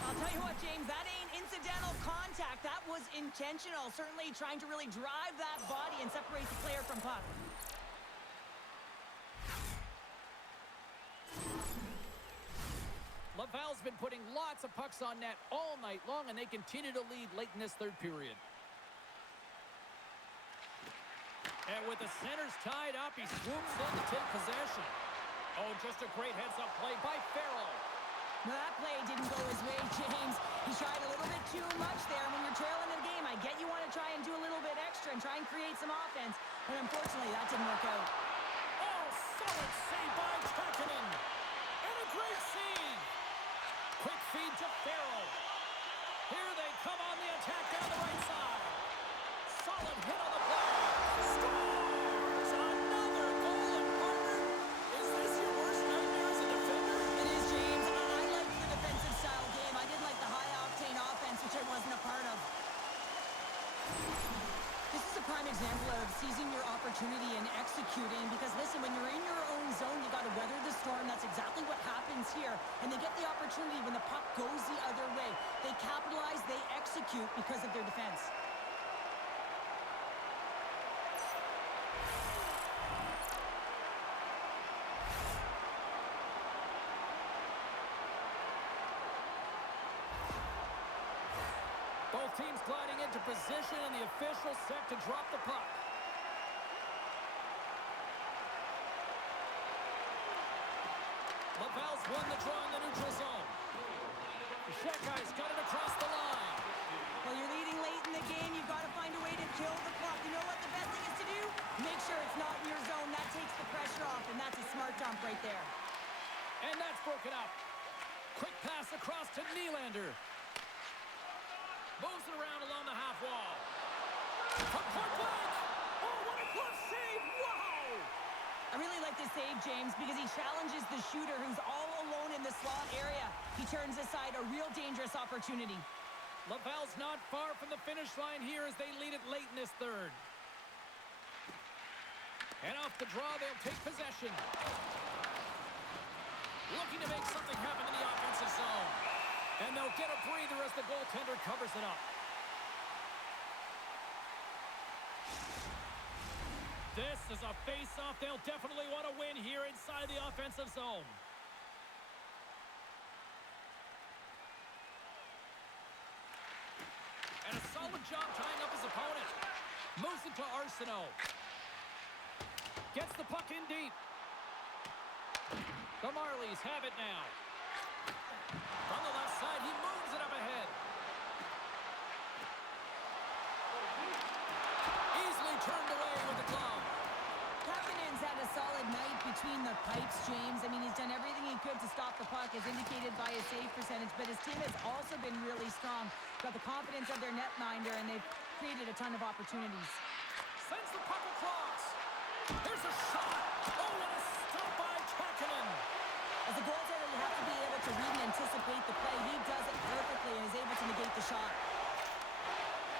I'll tell you what, James, that ain't incidental contact. That was intentional. Certainly trying to really drive that body and separate the player from puck. Laval's been putting lots of pucks on net all night long, and they continue to lead late in this third period. And with the centers tied up, he swoops in to take possession. Oh, just a great heads-up play by Farrell. No, that play didn't go his way, James. He tried a little bit too much there. When you're trailing in the game, I get you want to try and do a little bit extra and try and create some offense, but unfortunately, that didn't work out. Oh, solid save by Kakinen. And a great save. Quick feed to Farrell. Here they come on the attack down the right side. Solid hit on the play. Scores! Another goal, and partner, is this your worst nightmare as a defender? It is, James. I like the defensive style game. I did like the high-octane offense, which I wasn't a part of. This is a prime example of seizing your opportunity and executing, because listen, when you're in your own zone, you got to weather the storm. That's exactly what happens here. And they get the opportunity when the puck goes the other way. They capitalize, they execute because of their defense. Both teams gliding into position, and the official set to drop the puck. Laval's won the draw in the neutral zone. Shekai's got it across the line. Well, you're leading late in the game. You've got to find a way to kill the puck. You know what the best thing is to do? Make sure it's not in your zone. That takes the pressure off, and that's a smart dump right there. And that's broken up. Quick pass across to Nylander. Moves it around along the half wall. From point blank. Oh, what a glove save. Wow. I really like this save, James, because he challenges the shooter who's all alone in the slot area. He turns aside a real dangerous opportunity. Laval's not far from the finish line here as they lead it late in this third. And off the draw, they'll take possession. Looking to make something happen in the offensive zone. And they'll get a breather as the goaltender covers it up. This is a face-off they'll definitely want to win here inside the offensive zone. And a solid job tying up his opponent. Moves it to Arsenault. Gets the puck in deep. The Marlies have it now. From the left side, he moves it up ahead. Easily turned away with the glove. Kakinen's had a solid night between the pipes, James. I mean, he's done everything he could to stop the puck, as indicated by his save percentage, but his team has also been really strong. Got the confidence of their netminder, and they've created a ton of opportunities. Sends the puck across. There's a shot. Oh, what a stop by Kakinen. As a goaltender, you have to be able to read and anticipate the play. He does it perfectly and is able to negate the shot.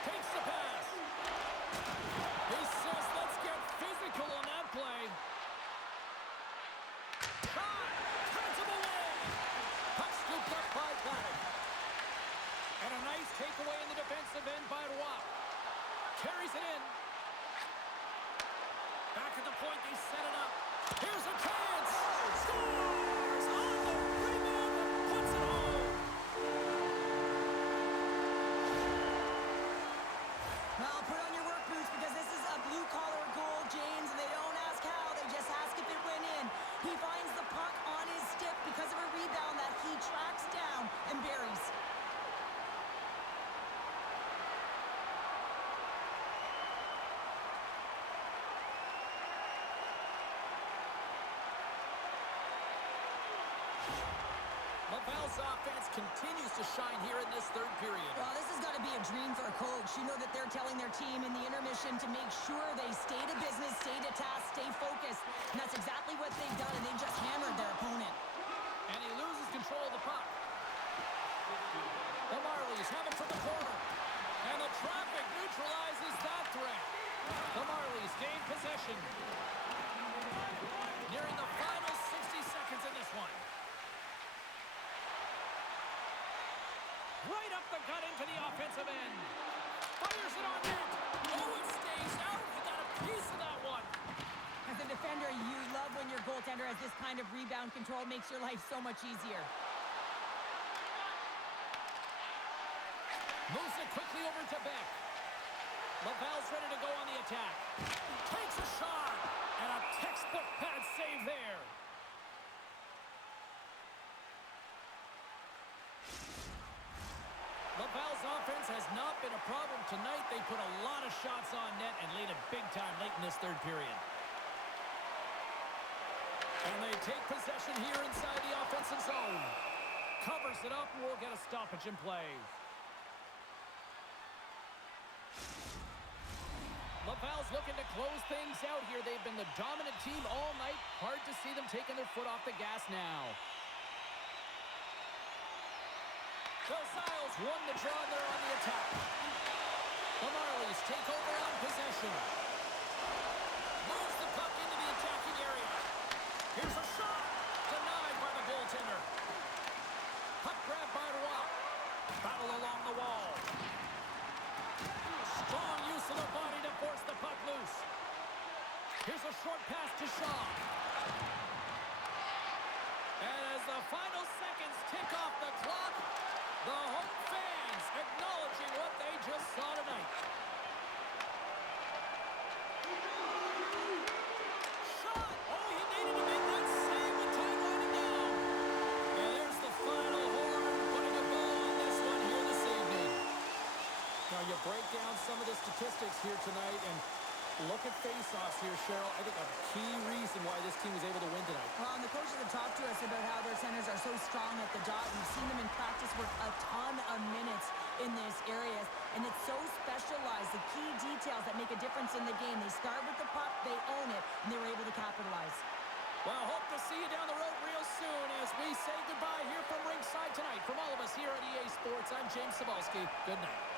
Takes the pass. He says, let's get physical on that play. Shot. Cuts him away. Puck scooped up by Paddock. And a nice takeaway in the defensive end by Roy. Carries it in. Back at the point, they set it up. Here's a chance. Scores on the rebound and puts it home. Well, put on your work boots, because this is a blue-collar goal, James, and they don't ask how. They just ask if it went in. He finds the puck on his stick because of a rebound that he tracks down and buries. Laval's offense continues to shine here in this third period. Well, this has got to be a dream for a coach. You know that they're telling their team in the intermission to make sure they stay to business, stay to task, stay focused. And that's exactly what they've done, and they just hammered their opponent. And he loses control of the puck. The Marlies have it from the corner. And the traffic neutralizes that threat. The Marlies gain possession. Nearing the final 60 seconds in this one. Right up the gut into the offensive end. Fires it on net. Oh, it stays out. He got a piece of that one. As a defender, you love when your goaltender has this kind of rebound control. Makes your life so much easier. Moves it quickly over to Beck. Laval's ready to go on the attack. Takes a shot. And a textbook pad save there. Laval's offense has not been a problem tonight. They put a lot of shots on net and laid it big time late in this third period. And they take possession here inside the offensive zone. Covers it up and we'll get a stoppage in play. Laval's looking to close things out here. They've been the dominant team all night. Hard to see them taking their foot off the gas now. The Isles won the draw there on the attack. The Marlies take over on possession. Moves the puck into the attacking area. Here's a shot. Denied by the goaltender. Puck grab by Rock. Battle along the wall. Strong use of the body to force the puck loose. Here's a short pass to Shaw. And as the final seconds tick off the clock, the home fans acknowledging what they just saw tonight. Shot! Oh, he needed to make that save with time winding down. And there's the final horn, putting a bow on this one here this evening. Now you break down some of the statistics here tonight and look at face-offs here, Cheryl. I think a key reason why this team was able to win tonight. Well, and the coaches have talked to us about how their centers are so strong at the dot. We've seen them in practice work a ton of minutes in this area, and it's so specialized, the key details that make a difference in the game. They start with the puck, they own it, and they were able to capitalize. Well, hope to see you down the road real soon as we say goodbye here from ringside tonight. From all of us here at EA Sports, I'm James Cebulski. Good night.